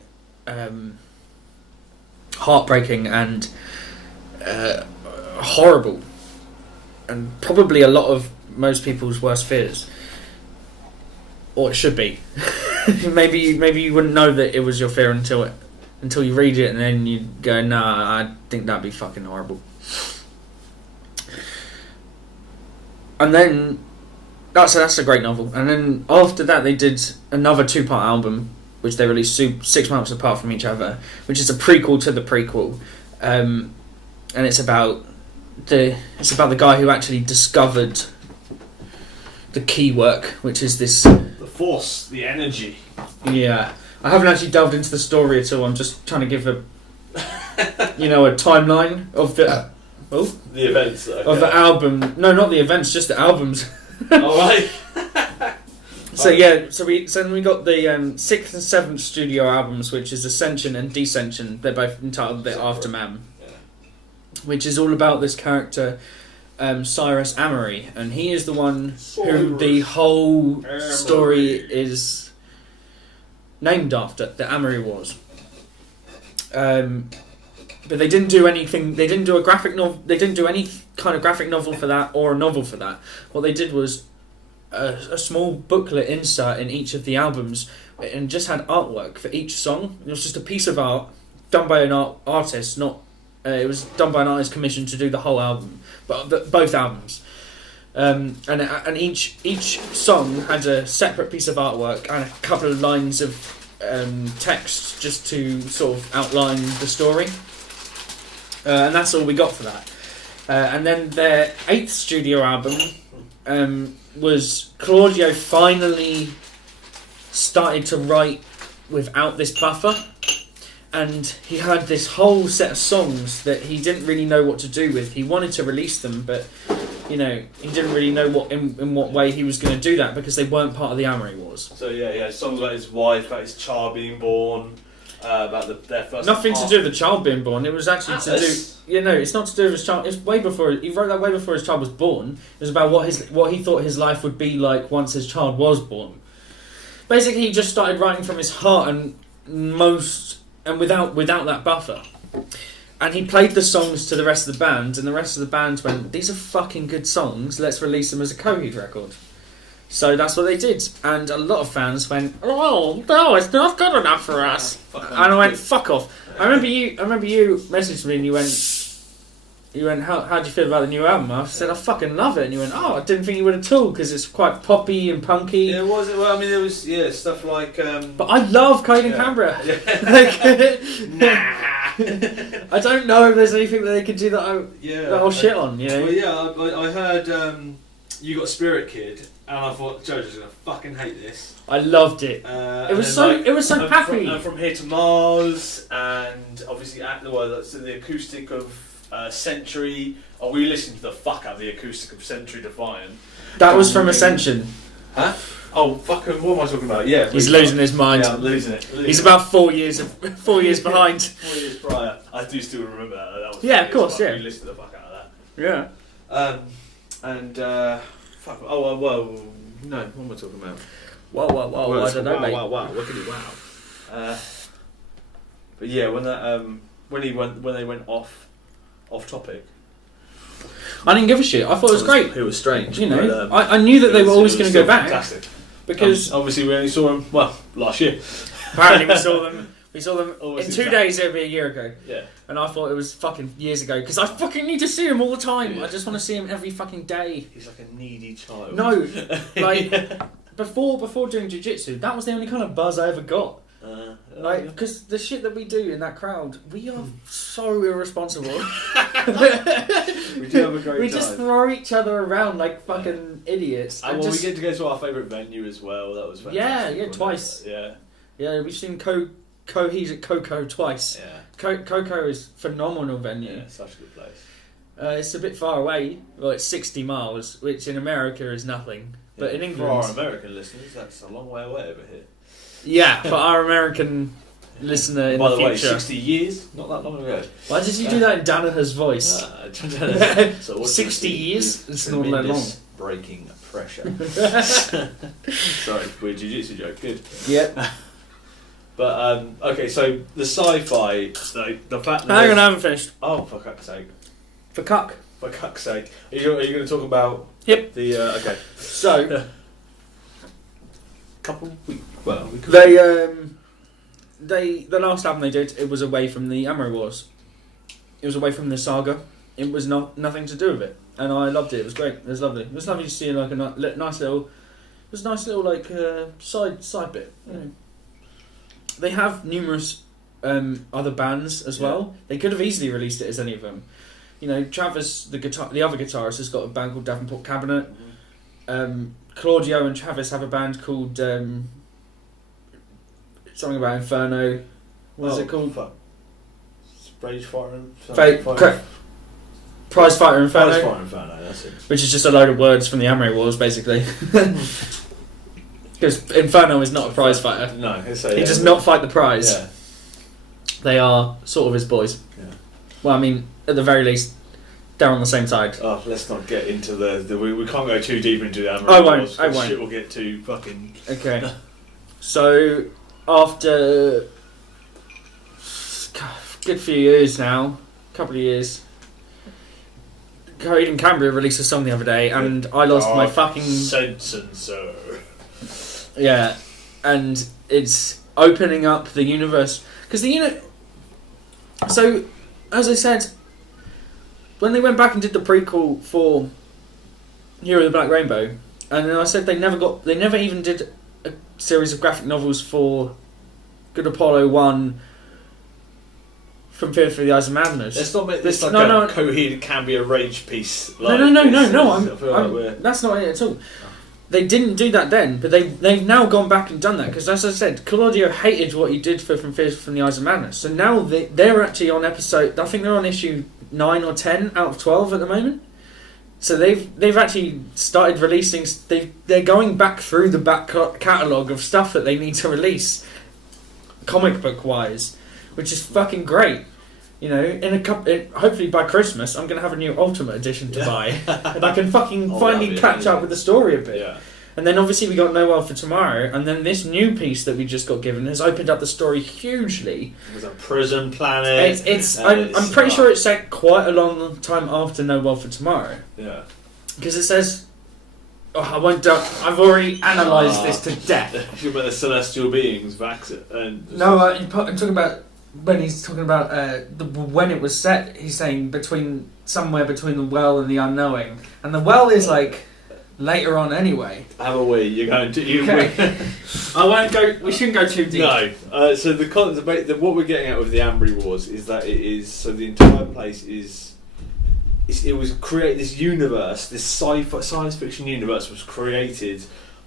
heartbreaking and horrible, and probably a lot of most people's worst fears, or it should be. maybe you wouldn't know that it was your fear until you read it, and then you go, nah, I think that'd be fucking horrible. And then that's a great novel. And then after that, they did another 2-part album, which they released 6 months apart from each other, which is a prequel to the prequel, and it's about the guy who actually discovered the key work, which is this the force, the energy. Yeah, I haven't actually delved into the story at all. I'm just trying to give a timeline of the. The events of the album. No, not the events, just the albums. Alright. So then we got the sixth and seventh studio albums, which is Ascension and Descension. They're both entitled The Afterman, which is all about this character, Cyrus Amory, and he is the one who the whole story is named after, the Amory Wars. But they didn't do anything. They didn't do a graphic novel. They didn't do any kind of graphic novel for that or a novel for that. What they did was a small booklet insert in each of the albums, and just had artwork for each song. It was just a piece of art done by an artist. Not it was done by an artist commissioned to do the whole album, but both albums. And each song had a separate piece of artwork and a couple of lines of text just to sort of outline the story. And that's all we got for that. And then their 8th studio album was Claudio finally started to write without this buffer. And he had this whole set of songs that he didn't really know what to do with. He wanted to release them, but he didn't really know in what way he was going to do that because they weren't part of the Amory Wars. So songs about his wife, about his child being born. About their first. Nothing to do with the child being born. It was actually to do. It's not to do with his child. It's way before he wrote that way before his child was born. It was about what he thought his life would be like once his child was born. Basically, he just started writing from his heart and without that buffer. And he played the songs to the rest of the band, and the rest of the band went, "These are fucking good songs. Let's release them as a Coheed record." So that's what they did, and a lot of fans went, "Oh no, it's not good enough for us." And I went, "Fuck off!" I remember you messaged me and you went, "How do you feel about the new album?" I said, "I fucking love it," and you went, "Oh, I didn't think you would at all because it's quite poppy and punky." Yeah, it was. Well, I mean, there was stuff like. But I love Coheed and Cambria. Nah. I don't know if there's anything that they could do that whole shit on. You know? Well, I heard You Got Spirit Kid. And I thought Jojo's gonna fucking hate this. I loved it. It was so happy. From Here to Mars, and obviously that's the acoustic of Century. Oh, we listened to the fuck out of the acoustic of Century Defiant. That was from Ascension. Huh? Oh, fucking! What am I talking about? Yeah, he's losing his mind. Yeah, I'm losing it. He's about 4 years behind. 4 years prior. I do still remember that. That was of course. Yeah. We listened to the fuck out of that. Yeah. Fuck. Oh well. No. What am I talking about? Wow. I don't know, mate. Wow. Wickedy wow. But yeah, when that when they went off topic. I didn't give a shit. I thought it was great. It was strange. You know, I knew that they were always going to go back. Fantastic. Because obviously we only saw them last year. Apparently we saw them. We saw them Always in 2 days. It'll be a year ago. Yeah. And I thought it was fucking years ago because I fucking need to see him all the time. Yeah. I just want to see him every fucking day. He's like a needy child. No, like before doing jiu-jitsu, that was the only kind of buzz I ever got. Because the shit that we do in that crowd, we are so irresponsible. We do have a great time. We just throw each other around like fucking idiots. And we get to go to our favourite venue as well. That was fantastic. Yeah, twice. Yeah, we've seen Coheed at Coco twice. Yeah, Coco is a phenomenal venue. Yeah, such a good place. It's a bit far away. Well, it's 60 miles, which in America is nothing. But in England, for our American listeners, that's a long way away over here. Yeah, for our American listener in the future. By the way, 60 years? Not that long ago. Why did you do that in Danaher's voice? So 60 years? It's not that long. Breaking pressure. Sorry, weird jiu-jitsu joke. Good. Yep. But, okay, so the Sci-Fi, the fact that... Hang on, I haven't finished. Oh, for cuck's sake. For cuck. For cuck's sake. Are you going to talk about... Yep. The, okay. So... couple weeks... Well, we could... The last album they did, it was away from the Amory Wars. It was away from the saga. It was nothing to do with it. And I loved it. It was great. It was lovely. It was lovely to see like a nice little... It was a nice little like side bit. You know. They have numerous other bands as well. They could have easily released it as any of them. You know, Travis, the other guitarist, has got a band called Davenport Cabinet. Claudio and Travis have a band called something about Inferno. What is it called? Rage Fire Prize Fighter Inferno. Prize Fighter Inferno, that's it. Which is just a load of words from the Amory Wars, basically. Because Inferno is not a prize fighter. No, he does not fight the prize. Yeah. They are sort of his boys. Yeah. Well, I mean, at the very least, they're on the same side. Oh, let's not get into we can't go too deep into the Amory Wars. I won't. Shit will get too fucking... Okay. So, after a good few years now, couple of years, Coheed and Cambria released a song the other day, and I lost my fucking... Sense and so... Yeah, and it's opening up the universe. Because So, as I said, when they went back and did the prequel for Hero of the Black Rainbow, and then I said they never even did a series of graphic novels for Good Apollo 1 from Fear for the Eyes of Madness. Let's not make this Coheed and Cambria rage piece. No. That's not it at all. They didn't do that then, but they've now gone back and done that, because as I said, Claudio hated what he did for From Fear from the Eyes of Madness. So now they're actually on episode... I think they're on issue 9 or 10 out of 12 at the moment. So they've actually started releasing... They're going back through the back catalogue of stuff that they need to release, comic book wise, which is fucking great. You know, hopefully by Christmas, I'm going to have a new Ultimate Edition to buy, and I can fucking finally catch up with the story a bit. Yeah. And then obviously we got No World for Tomorrow, and then this new piece that we just got given has opened up the story hugely. There's a prison planet. I'm pretty sure it's set quite a long time after No World for Tomorrow. Yeah. Because it says... Oh, I won't... I've already analysed this to death. You're about the celestial beings, and... No, I'm talking about... When he's talking about when it was set, he's saying somewhere between the well and the unknowing, and the well is like later on anyway. Have a wee. You're going to. Okay. I won't go. We shouldn't go too deep. No. So what we're getting at with the Amory Wars is that it is the entire place is. It was created. This universe, this sci-fi science fiction universe, was created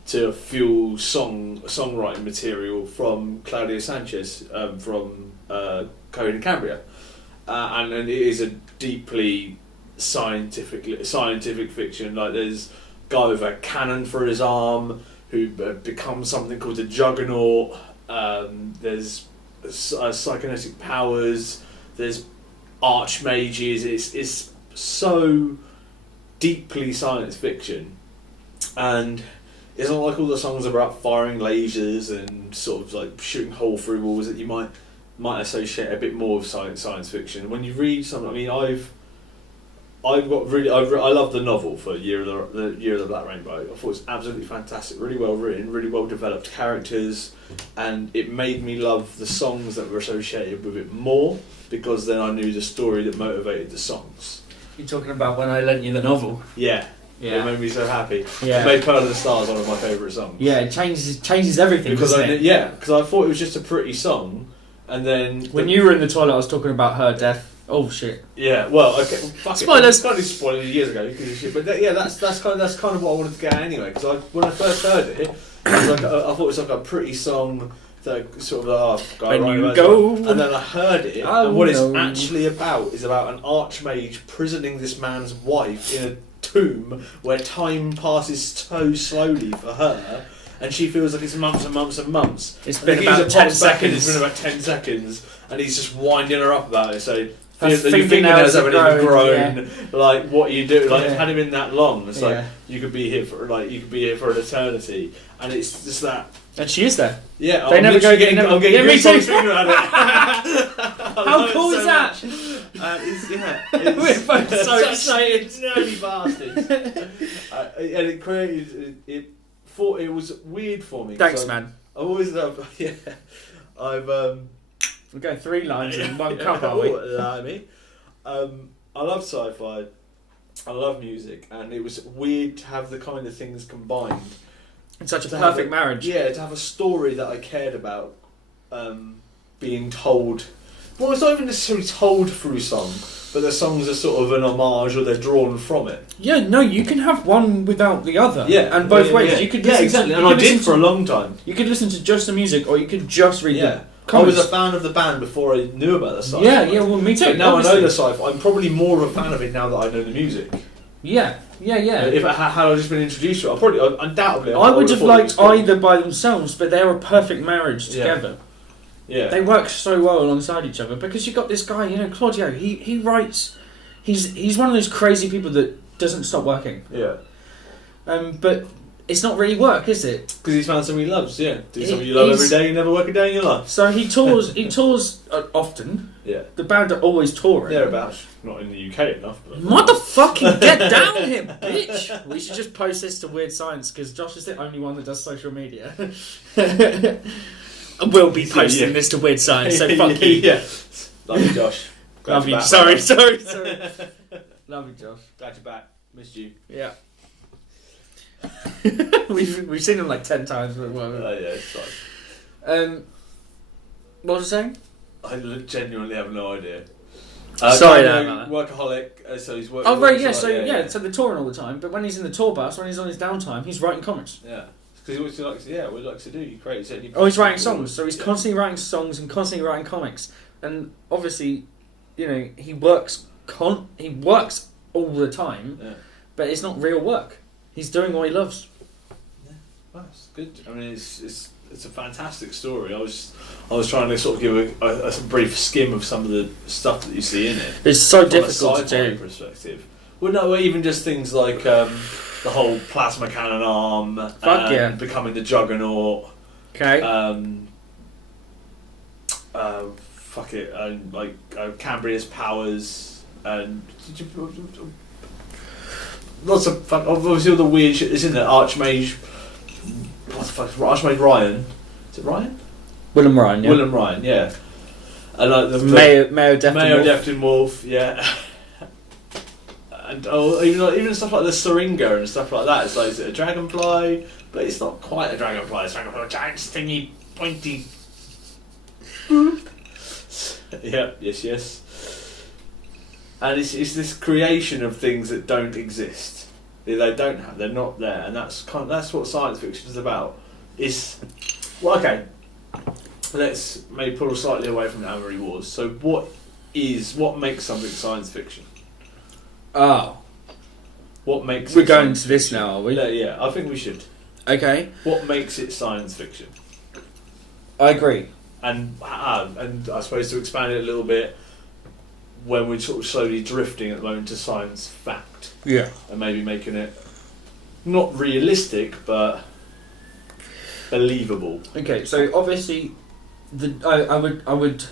to fuel songwriting material from Claudio Sanchez from Coheed and Cambria, and it is a deeply scientific fiction. Like there's a guy with a cannon for his arm who becomes something called the Juggernaut. There's psychonetic powers. There's archmages. It's so deeply science fiction, and it's not like all the songs are about firing lasers and sort of like shooting hole through walls that you might associate a bit more with science fiction. When you read something, I mean, I love the novel for Year of the Black Rainbow. I thought it was absolutely fantastic, really well written, really well developed characters, and it made me love the songs that were associated with it more, because then I knew the story that motivated the songs. You're talking about When I Lent You the Novel? Yeah. It made me so happy. Yeah. It made Pearl of the Stars one of my favourite songs. Yeah, it changes everything, because doesn't it? because I thought it was just a pretty song, and then... When you were in the toilet, I was talking about her death. Oh, shit. Yeah, well, okay. Fuck Spoilers! It. Can't spoilers years ago, because of shit. But that's kind of what I wanted to get at anyway, because when I first heard it, I thought it was like a pretty song... that sort of when you go, and then I heard it, and what it's actually about is about an archmage prisoning this man's wife in a tomb where time passes so slowly for her, and she feels like it's months and months and months. It's been about 10 seconds. It's been about 10 seconds, and he's just winding her up about it. So your fingernails haven't even grown. Yeah. Like, what you do? Like, yeah. It's hadn't been that long. It's like you could be here for an eternity, and it's just that. And she is there. Yeah, they never go. I'm getting me too. Finger at it. How cool is that? We're both so excited. Nerdy bastards. And it created. It was weird for me. Thanks, man. I've always loved. Yeah, We're going 3 lines in one cup, are we? I love sci-fi. I love music, and it was weird to have the kind of things combined. It's such a perfect marriage. Yeah, to have a story that I cared about being told. Well, it's not even necessarily told through song, but the songs are sort of an homage, or they're drawn from it. Yeah, no, you can have one without the other. Yeah, and both ways. Yeah. You could exactly. And I did for a long time. You could listen to just the music, or you could just read the I was a fan of the band before I knew about the sci-fi. Yeah, well, me too. But now I know the sci-fi. I'm probably more of a fan of it now that I know the music. Yeah. If had I just been introduced to it, undoubtedly, I would have thought it liked was cool. either by themselves, but they're a perfect marriage together. Yeah. They work so well alongside each other because you've got this guy, Claudio. He writes. He's one of those crazy people that doesn't stop working. Yeah. But it's not really work, is it? Because he's found something he loves. Yeah. Do something you love every day. You never work a day in your life. So he tours. He tours often. Yeah. The band are always touring. Thereabouts. Not in the UK enough. But Motherfucking get down here, bitch! We should just post this to Weird Science because Josh is the only one that does social media. We'll be posting this to Weird Science, so fuck you. Yeah. Love you, Josh. Glad Love you're you. back, Sorry. man. Love you, Josh. Glad you're back. Missed you. Yeah. we've seen him like 10 times, but whatever. Yeah, it's fine. What was I saying? I genuinely have no idea. Sorry, workaholic. So he's working. Oh right, yeah. So they're touring all the time. But when he's in the tour bus, when he's on his downtime, he's writing comics. Yeah, because he likes. Yeah, what he likes to do. He creates. He's writing songs. So he's constantly writing songs and constantly writing comics. And obviously, he works. He works all the time. Yeah. But it's not real work. He's doing what he loves. Yeah, that's good. I mean, it's a fantastic story. I was trying to sort of give a brief skim of some of the stuff that you see in it. It's so from difficult a sci-fi to do. perspective. Well, no, even just things like the whole plasma cannon arm, and becoming the Juggernaut. Okay. Cambria's powers, and lots of fun. Obviously, all the weird shit that's in there. Archmage. What the fuck? Archmage Ryan. Is it Ryan? Willem Ryan. Yeah. Willem Ryan. Yeah. And like the Mayo Defton Wolf. Yeah. And even stuff like the Syringa and stuff like that. It's like, is it a dragonfly? But it's not quite a dragonfly. It's a giant stingy pointy. Yeah. Yes. And it's this creation of things that don't exist. They don't have. They're not there, and that's what science fiction is about. Okay. Let's maybe pull slightly away from the Amory Wars. So, what makes something science fiction? Oh. What makes we're going to this now, are we? Yeah, I think we should. Okay. What makes it science fiction? I agree. And I suppose to expand it a little bit, when we're sort of slowly drifting at the moment to science fact. Yeah. And maybe making it not realistic, but believable. Okay, so obviously, I would,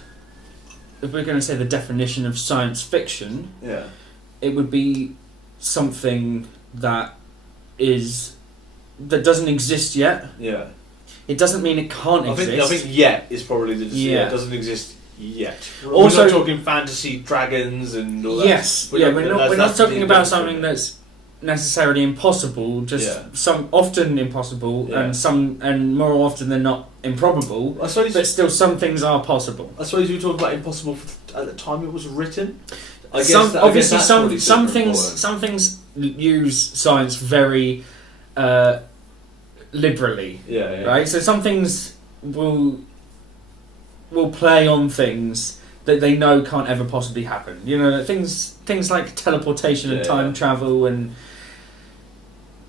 if we're going to say the definition of science fiction, it would be something that doesn't exist yet. Yeah. It doesn't mean it can't exist. I think yet is probably the it doesn't exist yet. Also, we're not talking fantasy dragons and all that. Yes, we're not talking about something that's necessarily impossible. Some often impossible, and more often than not improbable. But still, some things are possible. I suppose you were talking about impossible at the time it was written. Some things use science very liberally. Right. So some things will play on things that they know can't ever possibly happen. Things like teleportation and time travel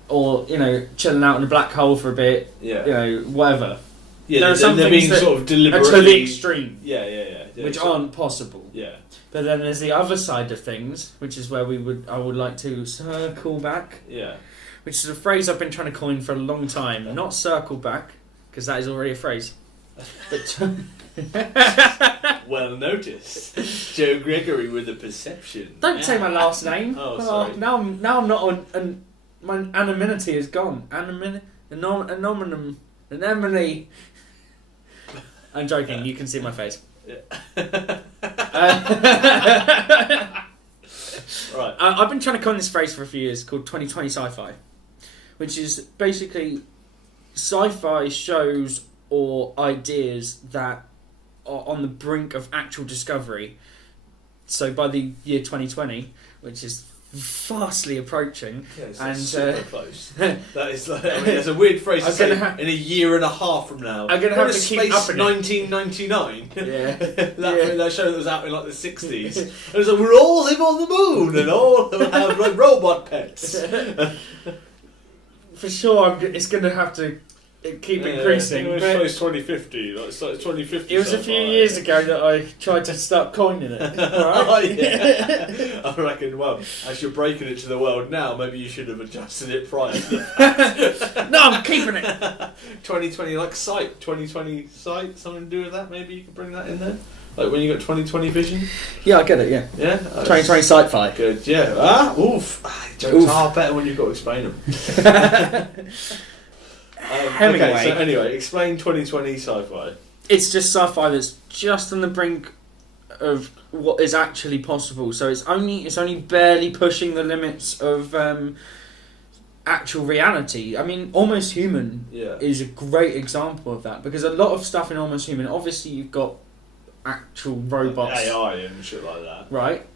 or chilling out in a black hole for a bit. Whatever. Yeah, there are some things being sort of deliberately to the extreme. Which aren't possible. Yeah. But then there's the other side of things, which is where I would like to circle back. Yeah. Which is a phrase I've been trying to coin for a long time. Not circle back, because that is already a phrase. But well noticed. Joe Gregory with a perception. Don't say my last name. Sorry. Now I'm not on. My anonymity is gone. Anemone. I'm joking. You can see my face. Right. I've been trying to coin this phrase for a few years called 2020 Sci-Fi, which is basically sci-fi shows or ideas that are on the brink of actual discovery. So by the year 2020, which is fastly approaching. Yeah, it's and super close. That is like, I mean, it's a weird phrase to say in a year and a half from now. I'm going to have to Space keep upping 1999. Yeah. that show that was out in like the 60s. And it was like, we'll all live on the moon and all have like robot pets. For sure, it's going to have to keep increasing. It was 2050. Like, it's like 2050. It was a few years ago that I tried to start coining it. Right? Oh, yeah. I reckon, well, as you're breaking it to the world now, maybe you should have adjusted it prior to the fact. No, I'm keeping it. 2020, like sight. 2020 sight, something to do with that? Maybe you could bring that in there? Like when you got 2020 vision? Yeah, I get it, yeah. Yeah? 2020 Sci-Fi. Good, yeah. Oof. Jokes are better when you've got to explain them. Hemingway. Okay, so anyway, explain 2020 Sci-Fi. It's just sci-fi that's just on the brink of what is actually possible. So it's only barely pushing the limits of actual reality. I mean, Almost Human is a great example of that, because a lot of stuff in Almost Human, obviously you've got actual robots, AI and shit like that, right?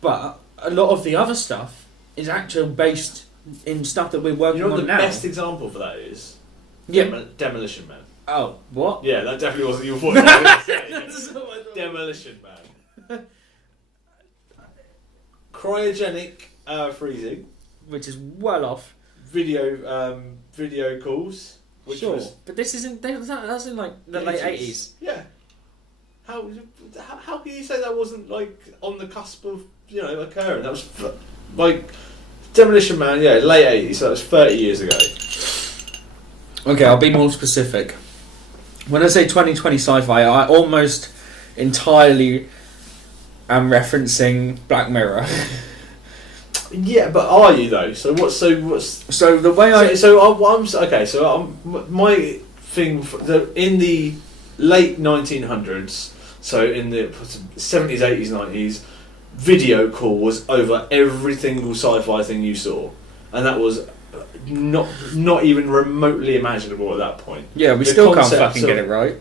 But a lot of the other stuff is actually based in stuff that we're working on now. You know what the best example for that is? Yeah. Demolition Man. Oh, what? Yeah, that definitely wasn't your voice. That's what I thought. Demolition Man. Cryogenic freezing, which is well off. Video calls. Which sure, was, but this isn't. That's in like the late 80s. Yeah. How can you say that wasn't like on the cusp of occurring? That was like Demolition Man. Yeah, late 80s. So that was 30 years ago. Okay, I'll be more specific. When I say 2020 sci-fi, I almost entirely am referencing Black Mirror. Yeah, but are you though? So the way my thing in the late 1900s, so in the 70s, 80s, 90s, video call was over every single sci-fi thing you saw, and that was not even remotely imaginable at that point. Yeah, we still can't fucking get it right.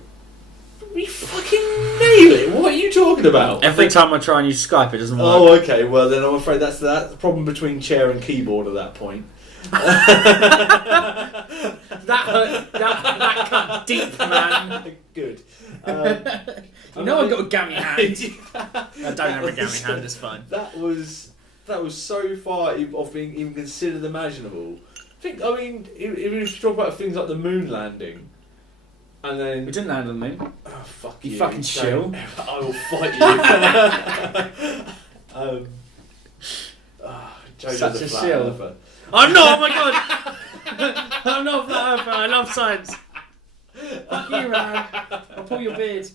We fucking nail it. What are you talking about? Every time I try and use Skype, it doesn't work. Oh, okay. Well, then I'm afraid that's the problem between chair and keyboard at that point. That hurt. That cut deep, man. Good. I've got a gammy hand. I don't have a gammy hand. It's fine. That was so far off being even considered imaginable. I mean, even if you talk about things like the moon landing, and then we didn't land on the moon. Oh, fuck you! Fucking shill. I will fight you. Such a shill. I'm not. Oh my god! I'm not flat earther. I love science. Fuck you, man. I'll pull your beard.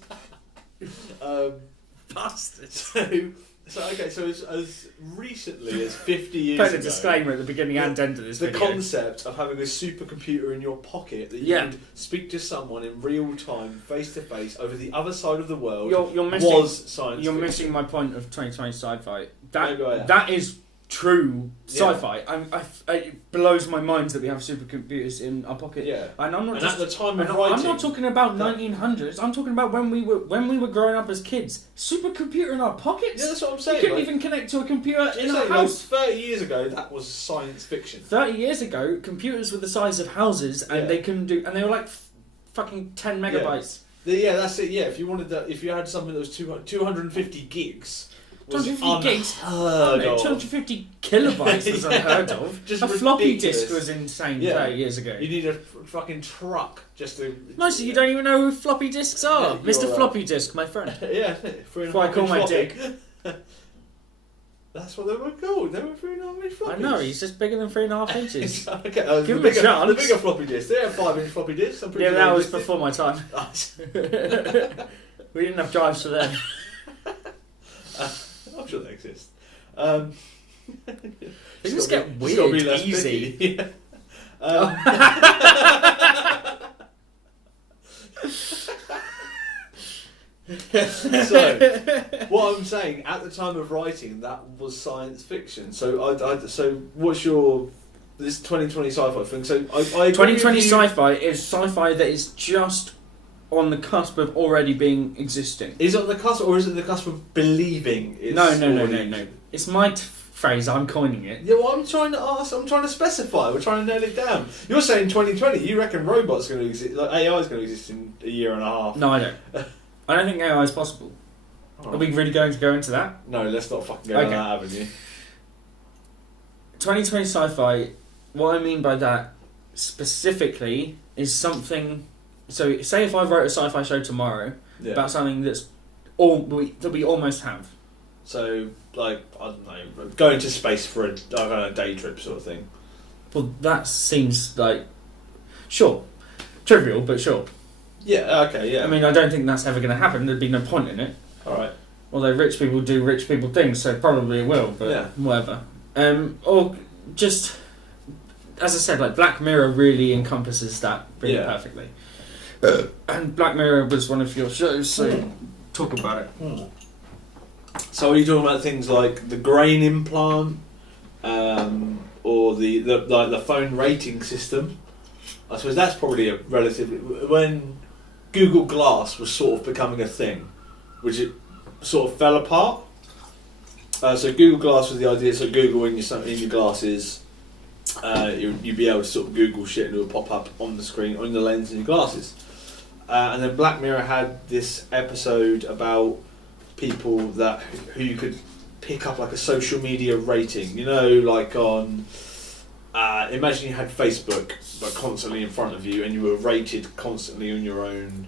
Bastard. So as recently as 50 years Put ago... a disclaimer at the beginning and end of this video. The concept of having a supercomputer in your pocket that you could speak to someone in real time, face to face, over the other side of the world was science fiction. Missing my point of 2020 sci-fi. That is true sci-fi. It blows my mind that we have supercomputers in our pocket. Yeah. And I'm not at the time of writing, I'm not talking about 1900s. I'm talking about when we were growing up as kids. Supercomputer in our pockets? Yeah, that's what I'm saying. We couldn't even connect to a computer in our house. 30 years ago, that was science fiction. 30 years ago, computers were the size of houses, and they were like fucking 10 megabytes. Yeah, that's it. Yeah, if you had something that was 250 gigs. 250 gigs? 250 kilobytes was unheard of. Just a floppy disk was insane 30 years ago. You need a fucking truck just to... Most of you don't even know who floppy disks are. Mr. Floppy Disk, my friend. Yeah, before I call my dick. That's what they were called. They were 3.5 inch floppies. I know, he's just bigger than 3.5 inches. Okay, give him a chance. The bigger floppy disks. They had 5-inch floppy disks. I'm pretty sure that was before my time. We didn't have drives for them. I'm sure they exist. Things get weird easy. So, what I'm saying, at the time of writing, that was science fiction. So, so what's your this 2020 sci-fi thing? So, I 2020 sci-fi is sci-fi that is just on the cusp of already being existing. Is it on the cusp, or is it the cusp of believing it's No. It's my phrase. I'm coining it. Yeah, well, I'm trying to specify. We're trying to nail it down. You're saying 2020. You reckon robots going to exist? Like AI is going to exist in a year and a half? No, I don't. I don't think AI is possible. Are we really going to go into that? No, let's not fucking go down that avenue. 2020 sci-fi. What I mean by that specifically is something. So, say if I wrote a sci-fi show tomorrow about something that we almost have. So, like, I don't know, going to space for a day trip sort of thing. Well, that seems like trivial, but sure. Yeah. Okay. Yeah. I mean, I don't think that's ever going to happen. There'd be no point in it. All right. Although rich people do rich people things, so probably it will. But whatever. Or just, as I said, like Black Mirror really encompasses that really perfectly. And Black Mirror was one of your shows, so talk about it. So are you talking about things like the grain implant, or the phone rating system? I suppose that's probably a relatively when Google Glass was sort of becoming a thing, which it sort of fell apart. So Google Glass was the idea. So Google in your glasses, you'd be able to sort of Google shit and it would pop up on the screen, on the lens in your glasses. And then Black Mirror had this episode about people who you could pick up like a social media rating. You know, like on imagine you had Facebook but constantly in front of you, and you were rated constantly on your own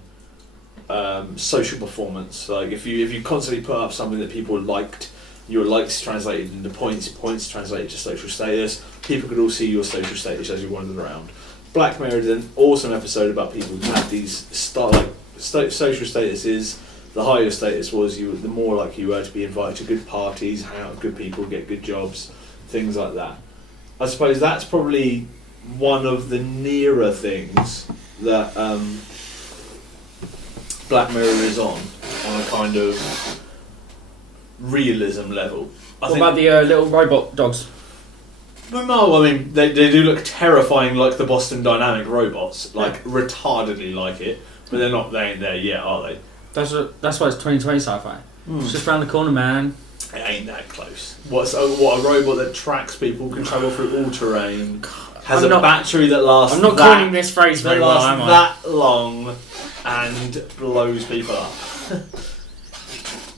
social performance. Like if you constantly put up something that people liked, your likes translated into points translated to social status. People could all see your social status as you wandered around. Black Mirror did an awesome episode about people who had these social statuses. The higher your status was, the more likely you were to be invited to good parties, hang out with good people, get good jobs, things like that. I suppose that's probably one of the nearer things that Black Mirror is on a kind of realism level. What about the little robot dogs? But no, I mean, they do look terrifying like the Boston Dynamic robots, like retardedly like it, but they ain't there yet, are they? That's why it's 2020 sci-fi. It's just around the corner, man. It ain't that close. What a robot that tracks people, can travel through all terrain, has a battery that lasts. I'm not coining this phrase very well, am I? That long and blows people up.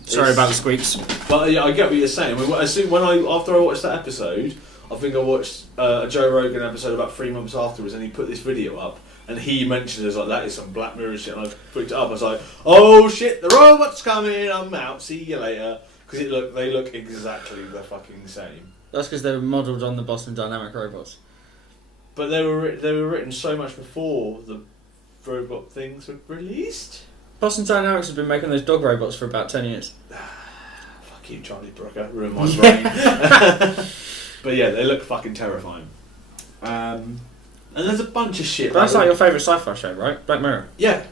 Sorry about the squeaks. But yeah, I get what you're saying. After I watched that episode, I think I watched a Joe Rogan episode about 3 months afterwards, and he put this video up, and he mentioned it as like, that is some Black Mirror shit, and I picked it up. I was like, oh shit, the robot's coming, I'm out, see you later. Because they look exactly the fucking same. That's because they were modelled on the Boston Dynamic robots. But they were written so much before the robot things were released. Boston Dynamics has been making those dog robots for about 10 years. Fuck you, Charlie Brooker, ruined my brain. But yeah, they look fucking terrifying. And there's a bunch of shit. But that's like your favourite sci-fi show, right? Black Mirror. Yeah.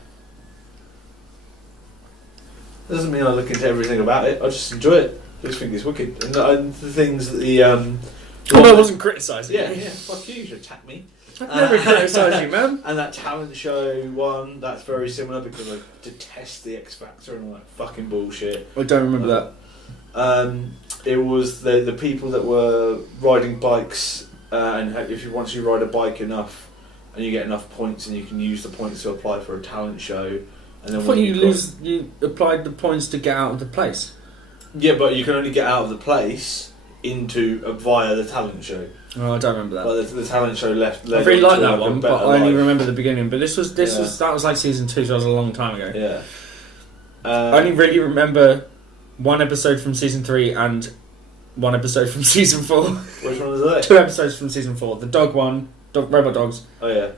Doesn't mean I look into everything about it. I just enjoy it. I just think it's wicked. And the things that I wasn't criticising. Yeah, fuck you. You should attack me. I've never criticised you, man. And that talent show one, that's very similar because I detest the X Factor and all that fucking bullshit. I don't remember that. It was the people that were riding bikes, and once you ride a bike enough, and you get enough points, and you can use the points to apply for a talent show. And then I thought you applied the points to get out of the place. Yeah, but you can only get out of the place via the talent show. Oh, I don't remember that. But the talent show left. I really like that one, but I only remember the beginning. But that was like season 2, so it was a long time ago. Yeah. I only really remember one episode from season 3 and one episode from season 4. Which one was that? 2 episodes from season 4. The dog one, robot dogs. Oh yeah.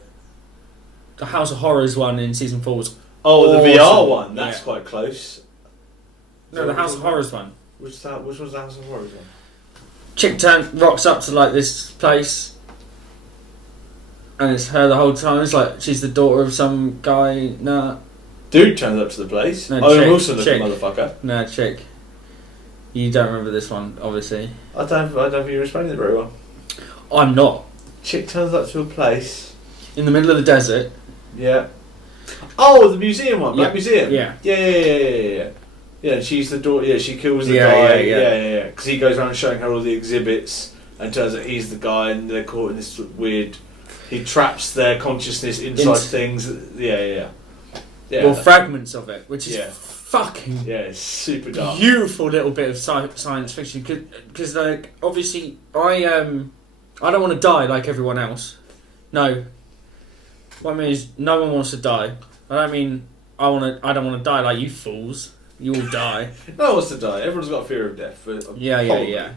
The House of Horrors one in season 4 was. Oh, awesome. The VR one. That's quite close. No, the House of Horrors one. Which was the House of Horrors one? Chick rocks up to like this place, and it's her the whole time. It's like she's the daughter of some guy. Nah. Dude turns up to the place. No, Owen Wilson looking motherfucker. Nah, chick. You don't remember this one, obviously. I don't think you're explaining it very well. I'm not. Chick turns up to a place in the middle of the desert. Yeah. Oh, the museum one, Black Museum. Yeah. Yeah. Yeah, and she's the daughter. Yeah, she kills the Yeah, guy. yeah. Because he goes around showing her all the exhibits, and turns out he's the guy, and they're caught in this weird. He traps their consciousness inside things. Yeah. Well, fragments of it, which is fucking it's super dark. Beautiful little bit of science fiction. Because like obviously I don't want to die like everyone else. No. What I mean is no one wants to die. I don't mean I don't want to die like you fools. You all die. No one wants to die. Everyone's got a fear of death. Yeah.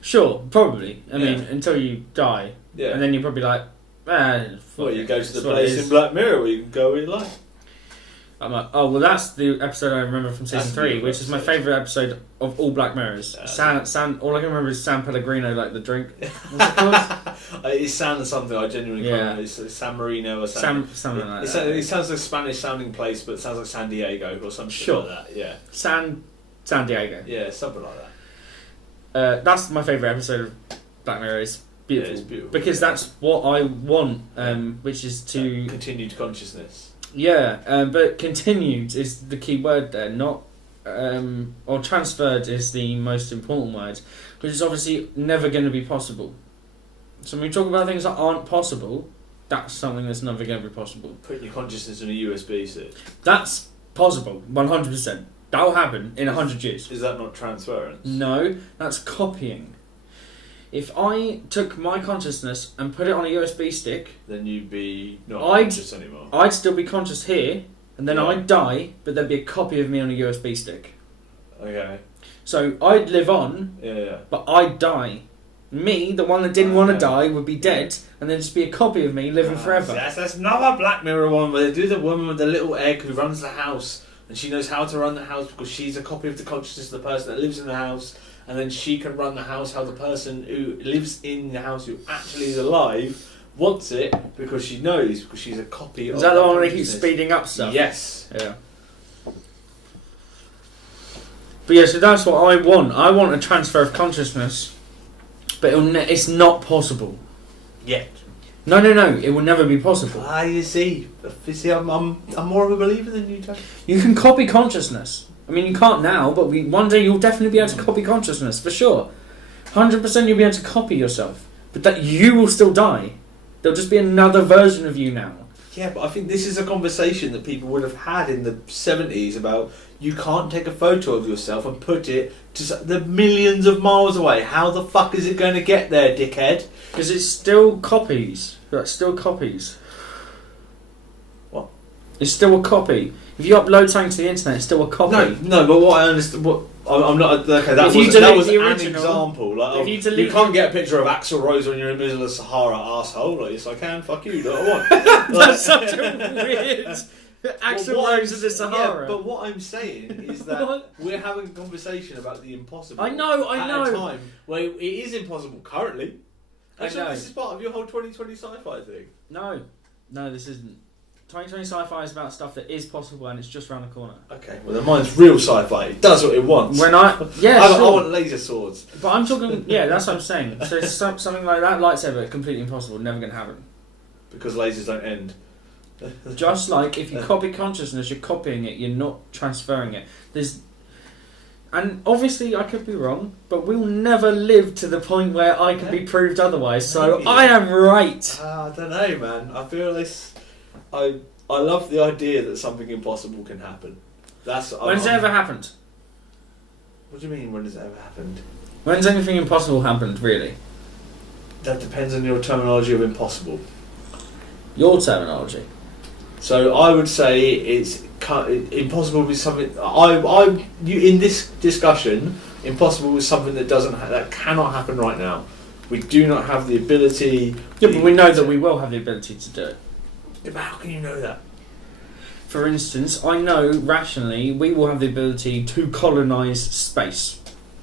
Sure, probably. I mean, until you die. Yeah. And then you're probably like, you go to the place in Black Mirror where you can go where you like. I'm like, oh, well, that's the episode I remember from season 3, which is my favourite episode of all Black Mirrors. All I can remember is San Pellegrino, like the drink. What's it called? It's San something, I genuinely can't remember. It's San Marino or something. Something like that. It sounds like a Spanish sounding place, but it sounds like San Diego or something like that. Yeah. San Diego. Yeah, something like that. That's my favourite episode of Black Mirror. It's beautiful. Yeah, it's beautiful. Because that's what I want, which is to... continued consciousness. Yeah, but continued is the key word there, not... or transferred is the most important word, which is obviously never going to be possible. So when we talk about things that aren't possible, that's something that's never going to be possible. Putting your consciousness in a USB stick. That's possible, 100%. That'll happen in 100 years. Is that not transference? No, that's copying. If I took my consciousness and put it on a USB stick... Then you'd be not conscious anymore. I'd still be conscious here, and then I'd die, but there'd be a copy of me on a USB stick. Okay. So I'd live on, but I'd die. Me, the one that didn't want to die, would be dead, and there'd just be a copy of me living forever. Yes, that's another Black Mirror one where they do the woman with the little egg who runs the house, and she knows how to run the house because she's a copy of the consciousness of the person that lives in the house, and then she can run the house how the person who lives in the house who actually is alive wants it because she knows, because she's a copy of... Is that the one where they keep speeding up stuff? Yes. Yeah. But yeah, so that's what I want. I want a transfer of consciousness, but it's not possible. Yet. No, it will never be possible. You see, I'm more of a believer than you, Jack. You can copy consciousness. I mean, you can't now, but one day you'll definitely be able to copy consciousness, for sure. 100% you'll be able to copy yourself. But that you will still die. There'll just be another version of you now. Yeah, but I think this is a conversation that people would have had in the 70s about you can't take a photo of yourself and put it to the millions of miles away. How the fuck is it going to get there, dickhead? Because it's still copies. That's still copies. What? It's still a copy. If you upload something to the internet, it's still a copy. No, but what I understand... I'm not... Okay, that was an example. Like, you can't get a picture of Axl Rose when you're in the middle of the Sahara, arsehole. Like, yes, I can. Fuck you. No, I want. That's such a weird... Axl Rose in the Sahara. Yeah, but what I'm saying is that we're having a conversation about the impossible. I know. At a time where it is impossible currently. And so this is part of your whole 2020 sci-fi thing. No, this isn't. 2020 sci-fi is about stuff that is possible and it's just around the corner. Okay, well then mine's real sci-fi. It does what it wants. I want laser swords. But I'm talking, that's what I'm saying. So it's something like that lightsaber, completely impossible, never going to happen. Because lasers don't end. Just like if you copy consciousness, you're copying it, you're not transferring it. And obviously I could be wrong, but we'll never live to the point where I can be proved otherwise, so I am right. I don't know, man. I feel this... I love the idea that something impossible can happen. When's it ever happened? What do you mean, when has it ever happened? When's anything impossible happened, really? That depends on your terminology of impossible. Your terminology? So I would say it's impossible with something... in this discussion, impossible is something that cannot happen right now. We do not have the ability... Yeah, but we know that we will have the ability to do it. Yeah, but how can you know that? For instance, I know rationally we will have the ability to colonise space.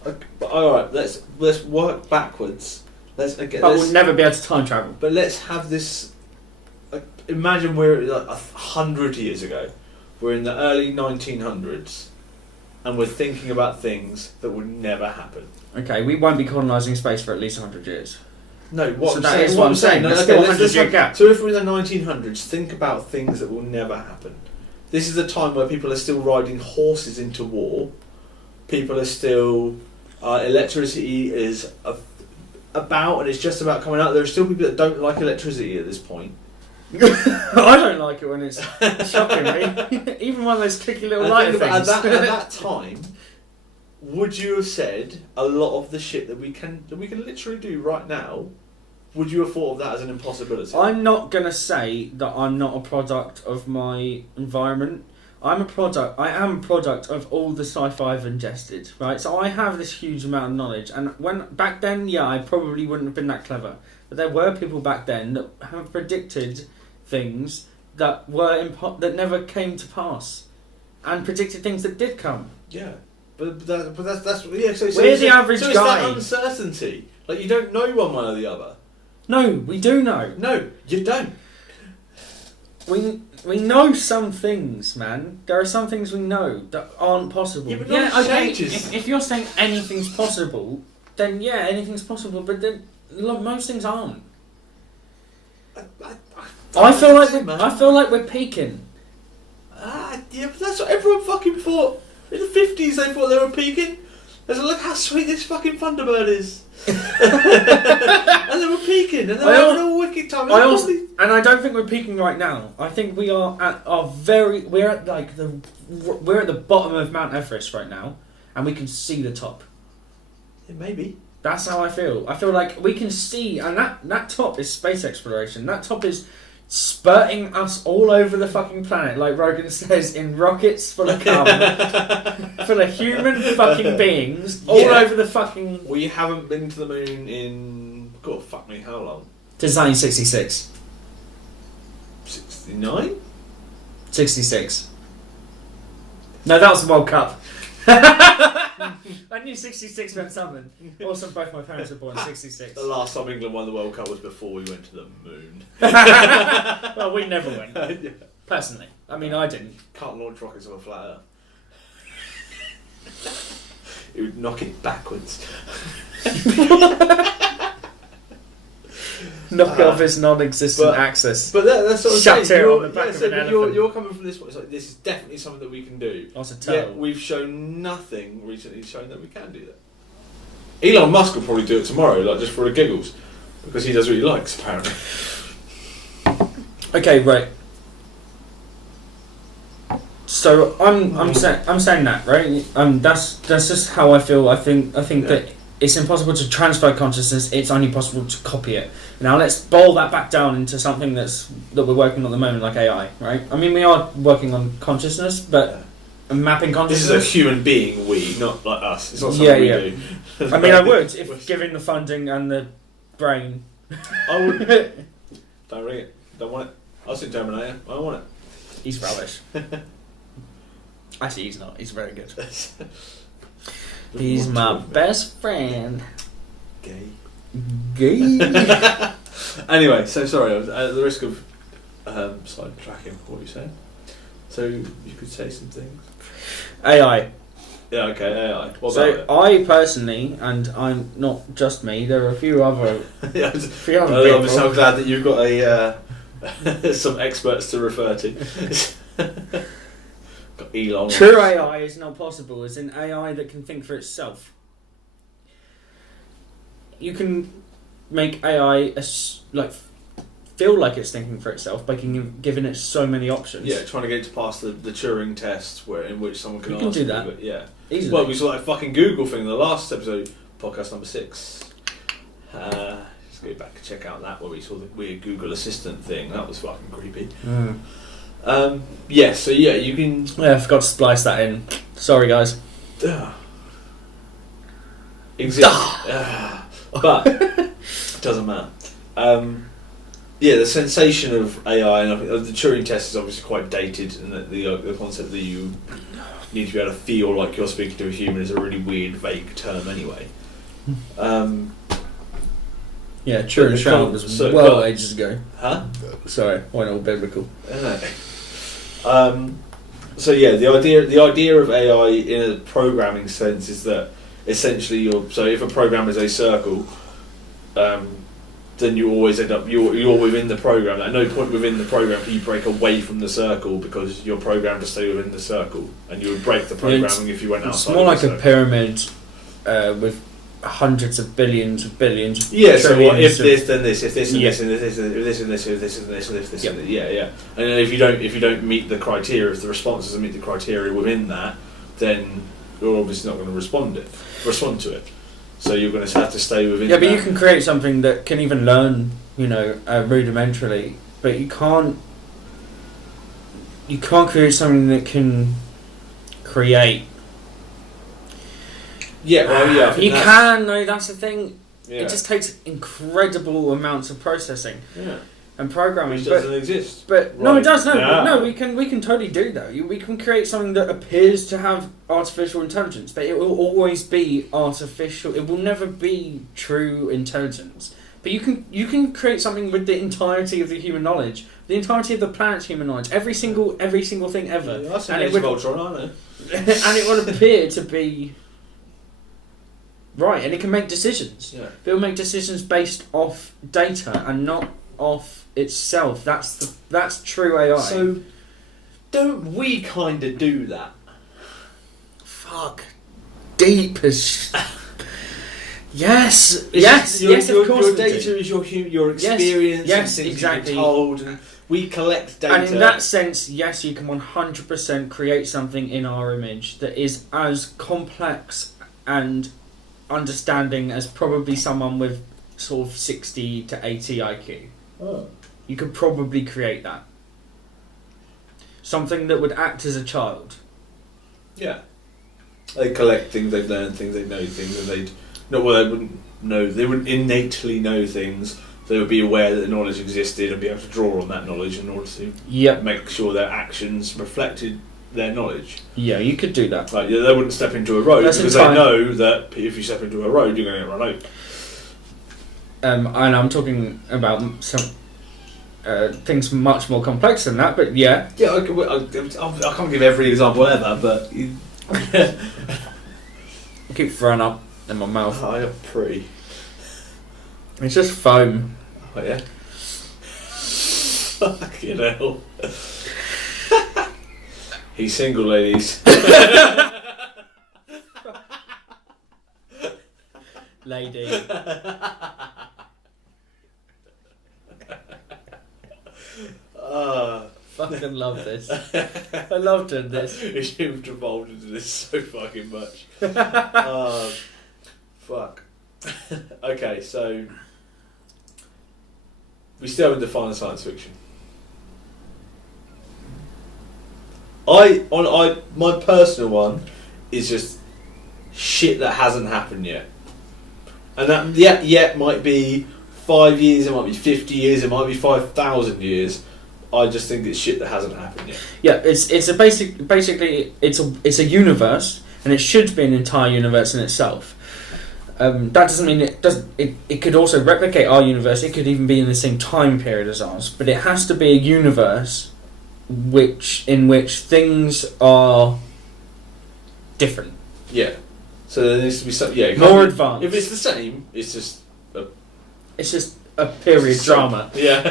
Okay, alright, let's work backwards. We'll never be able to time travel. But let's have this... imagine we're like 100 years ago. We're in the early 1900s. And we're thinking about things that would never happen. Okay, we won't be colonising space for at least 100 years. No, what I'm saying. That's still 100 year gap. So if we're in the 1900s, think about things that will never happen. This is a time where people are still riding horses into war. people are still electricity is about, and it's just about coming out. There are still people that don't like electricity at this point. I don't like it when it's shocking me. Even one of those clicky little light things. At that time, would you have said a lot of the shit that we can literally do right now? Would you have thought of that as an impossibility? I'm not gonna say that I'm not a product of my environment. I am a product of all the sci-fi I've ingested, right? So I have this huge amount of knowledge, and back then, yeah, I probably wouldn't have been that clever. But there were people back then that have predicted things that that never came to pass, and predicted things that did come. Yeah, but that's yeah. So we're the average guy. So it's that uncertainty. Like, you don't know one way or the other. No, we do know. No, you don't. We know some things, man. There are some things we know that aren't possible. Yeah, but okay. If you're saying anything's possible, then yeah, anything's possible. But then most things aren't. I feel like we're peaking. Yeah, but that's what everyone fucking thought. In the 50s, they thought they were peaking. They said, look how sweet this fucking Thunderbird is. And they were peaking, and they were having a wicked time. And I don't think we're peaking right now. I think we are at we're at the bottom of Mount Everest right now, and we can see the top. Yeah, maybe. That's how I feel. I feel like we can see, and that top is space exploration. That top is spurting us all over the fucking planet, like Rogan says, in rockets full of carbon, full of human fucking beings, all over the fucking... We haven't been to the moon in... God, fuck me, how long? Since 1966. 69? 66. No, that was the World Cup. I knew 66 meant something. Also, both my parents were born in 66. The last time England won the World Cup was before we went to the moon. Well, we never went. Yeah. Personally. I mean, I didn't. Can't launch rockets on a flat Earth. It would knock it backwards. Knock off its non-existent axis. But that's what I'm saying. Shut it on the back of an elephant. You're coming from this point. It's like, this is definitely something that we can do. Yet we've shown nothing recently showing that we can do that. Elon Musk will probably do it tomorrow, like just for the giggles, because he does what he likes, apparently. Okay, right. So I'm saying that, right? That's just how I feel. I think that it's impossible to transfer consciousness. It's only possible to copy it. Now let's boil that back down into something that we're working on at the moment, like AI, right? I mean, we are working on consciousness, but mapping consciousness. This is a human being, not like us. It's not something we do. I mean, I would if given the funding and the brain. I would. Don't ring it. Don't want it. I've seen Terminator. I don't want it. He's rubbish. Actually, he's not. He's very good. He's my best friend. Gay. Anyway, so sorry, I was at the risk of sidetracking what you're saying. So you could say some things. AI. Yeah, okay, AI. What so about it? I personally, and I'm not just me, there are a few other yeah, people. I'm so glad that you've got some experts to refer to. Got Elon. True AI is not possible. It's an AI that can think for itself. You can make AI feel like it's thinking for itself by giving it so many options. Yeah, trying to get it to pass the Turing test, in which someone can. You can do that. It, yeah, easily. Well, we saw that fucking Google thing in the last episode, podcast number 6. Just go back and check out that where we saw the weird Google Assistant thing. That was fucking creepy. Yeah, so yeah, you can. Yeah, I forgot to splice that in. Sorry, guys. But it doesn't matter. Yeah, the sensation of AI and the Turing test is obviously quite dated, and the concept that you need to be able to feel like you're speaking to a human is a really weird, vague term anyway. Yeah, Turing was ages ago. Huh? Sorry, went all biblical. So yeah, the idea of AI in a programming sense is that essentially if a program is a circle, then you always end up you're within the program. At no point within the program can you break away from the circle because you're programmed to stay within the circle, and you would break the programming if you went outside. It's more like the a pyramid with hundreds of billions of billions. Yeah. So what, if this, then this. If this and Yeah. this and this, if this and this, if this and this, and if this Yeah. and this. Yeah. And then if you don't meet the criteria, if the response doesn't meet the criteria within that, then you're obviously not going to respond to it. So you're going to have to stay within. Yeah, but that. you can create something that can even learn, rudimentarily, but you can't. You can't create something that can create. Yeah, well, yeah. I think You can, no, that's the thing. Yeah. It just takes incredible amounts of processing and programming. Which doesn't exist. But no, it does. No, now. no, we can totally do that. We can create something that appears to have artificial intelligence, but it will always be artificial. It will never be true intelligence. But you can create something with the entirety of the human knowledge, the entirety of the planet's human knowledge, every single thing ever, Yeah, that's and Age of Ultron, I know. and it will appear to be right, and it can make decisions. Yeah. But it will make decisions based off data and not off itself. That's true AI. So, don't we kind of do that? Fuck. Deep as. Yes, It's yes, of course. Your we data do. is your experience. yes, and things exactly. You've been told, and we collect data. And in that sense, yes, you can 100% create something in our image that is as complex and understanding as probably someone with sort of 60 to 80 IQ. Oh. You could probably create that. Something that would act as a child. Yeah. They collect things, they learn things, they know things, and they'd... No, well, they wouldn't know. They wouldn't innately know things. They would be aware that the knowledge existed and be able to draw on that knowledge in order to make sure their actions reflected their knowledge. Yeah, you could do that. Like, they wouldn't step into a road because they know that if you step into a road, you're going to get run over. And I'm talking about some things much more complex than that, but yeah. Yeah, I can't give every example ever, but... I keep throwing up in my mouth. Oh, you're pretty. It's just foam. Oh, yeah? Fucking hell. He's single, ladies. Lady. Fucking love this. I love doing this. You've devolved into this so fucking much. Fuck. Okay, so we still haven't defined science fiction. My personal one is just shit that hasn't happened yet, and that yet might be 5 years, it might be 50 years, it might be 5,000 years. I just think it's shit that hasn't happened yet. Yeah, basically it's a universe, and it should be an entire universe in itself. That doesn't mean it could also replicate our universe. It could even be in the same time period as ours, but it has to be a universe in which things are different. Yeah. So there needs to be some more advanced. If it's the same, it's just a period drama. Yeah.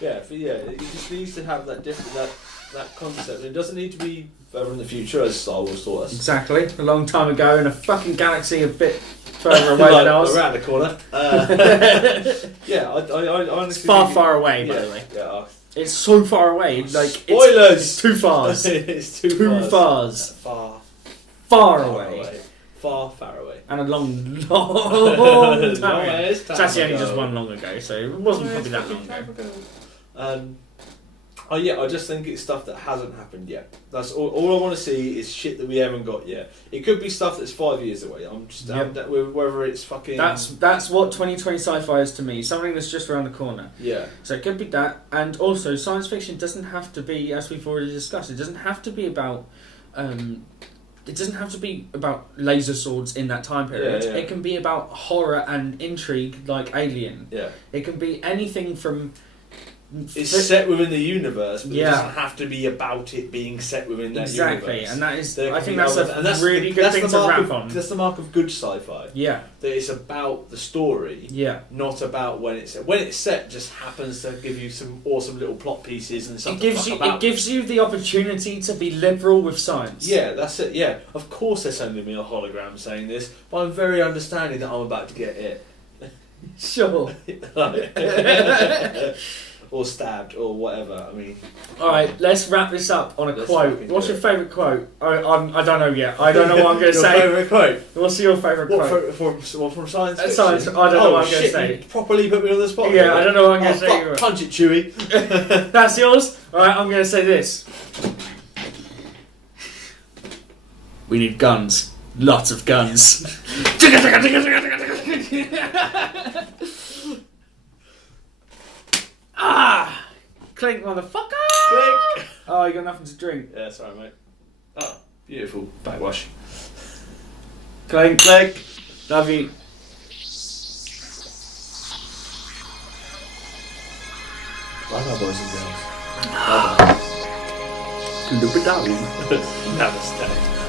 It just needs to have that different that concept. It doesn't need to be further in the future as Star Wars taught us. Exactly. A long time ago in a fucking galaxy a bit further away than ours. Around the corner. I honestly it's far away, by the way. Yeah. It's so far away. Like spoilers. It's too far. It's too far. Far away. Far away. And a long time ago. It's actually only just one long ago, so it wasn't probably that long ago. I just think it's stuff that hasn't happened yet. That's all I want to see is shit that we haven't got yet. It could be stuff that's 5 years away. I'm just whether it's fucking. That's what 2020 sci-fi is to me. Something that's just around the corner. Yeah. So it could be that, and also science fiction doesn't have to be, as we've already discussed. It doesn't have to be about. It doesn't have to be about laser swords in that time period. Yeah. It can be about horror and intrigue, like Alien. Yeah. It can be anything from it's set within the universe, but Yeah. it doesn't have to be about it being set within that Exactly, universe. and that is. There I can think be that's other- and a really good thing to wrap on. That's the mark of good sci-fi. Yeah, That it's about the story, yeah. not about when it's set. When it's set, just happens to give you some awesome little plot pieces and stuff. It gives you the opportunity to be liberal with science. Yeah, that's it. Yeah, of course they're sending me a hologram saying this, but I'm very understanding that I'm about to get it. Sure. Or stabbed, or whatever. I mean. Alright, let's wrap this up on a Let's quote. fucking What's do your it. favourite quote? I don't know yet. I don't know what I'm going to Your say. favourite quote? What's your favourite quote? From science fiction? Science, I don't know what I'm going to shit, say. you properly put me on the spot. Yeah, I don't know what I'm going to say. Fuck, punch it, Chewie. That's yours? Alright, I'm going to say this. We need guns. Lots of guns. Ah! Clink, motherfucker! Clink. Oh, you got nothing to drink. Yeah, sorry, mate. Oh, beautiful. Backwash. Clink, Clink. love you. Bye-bye, boys and girls. Loop it down. Namaste.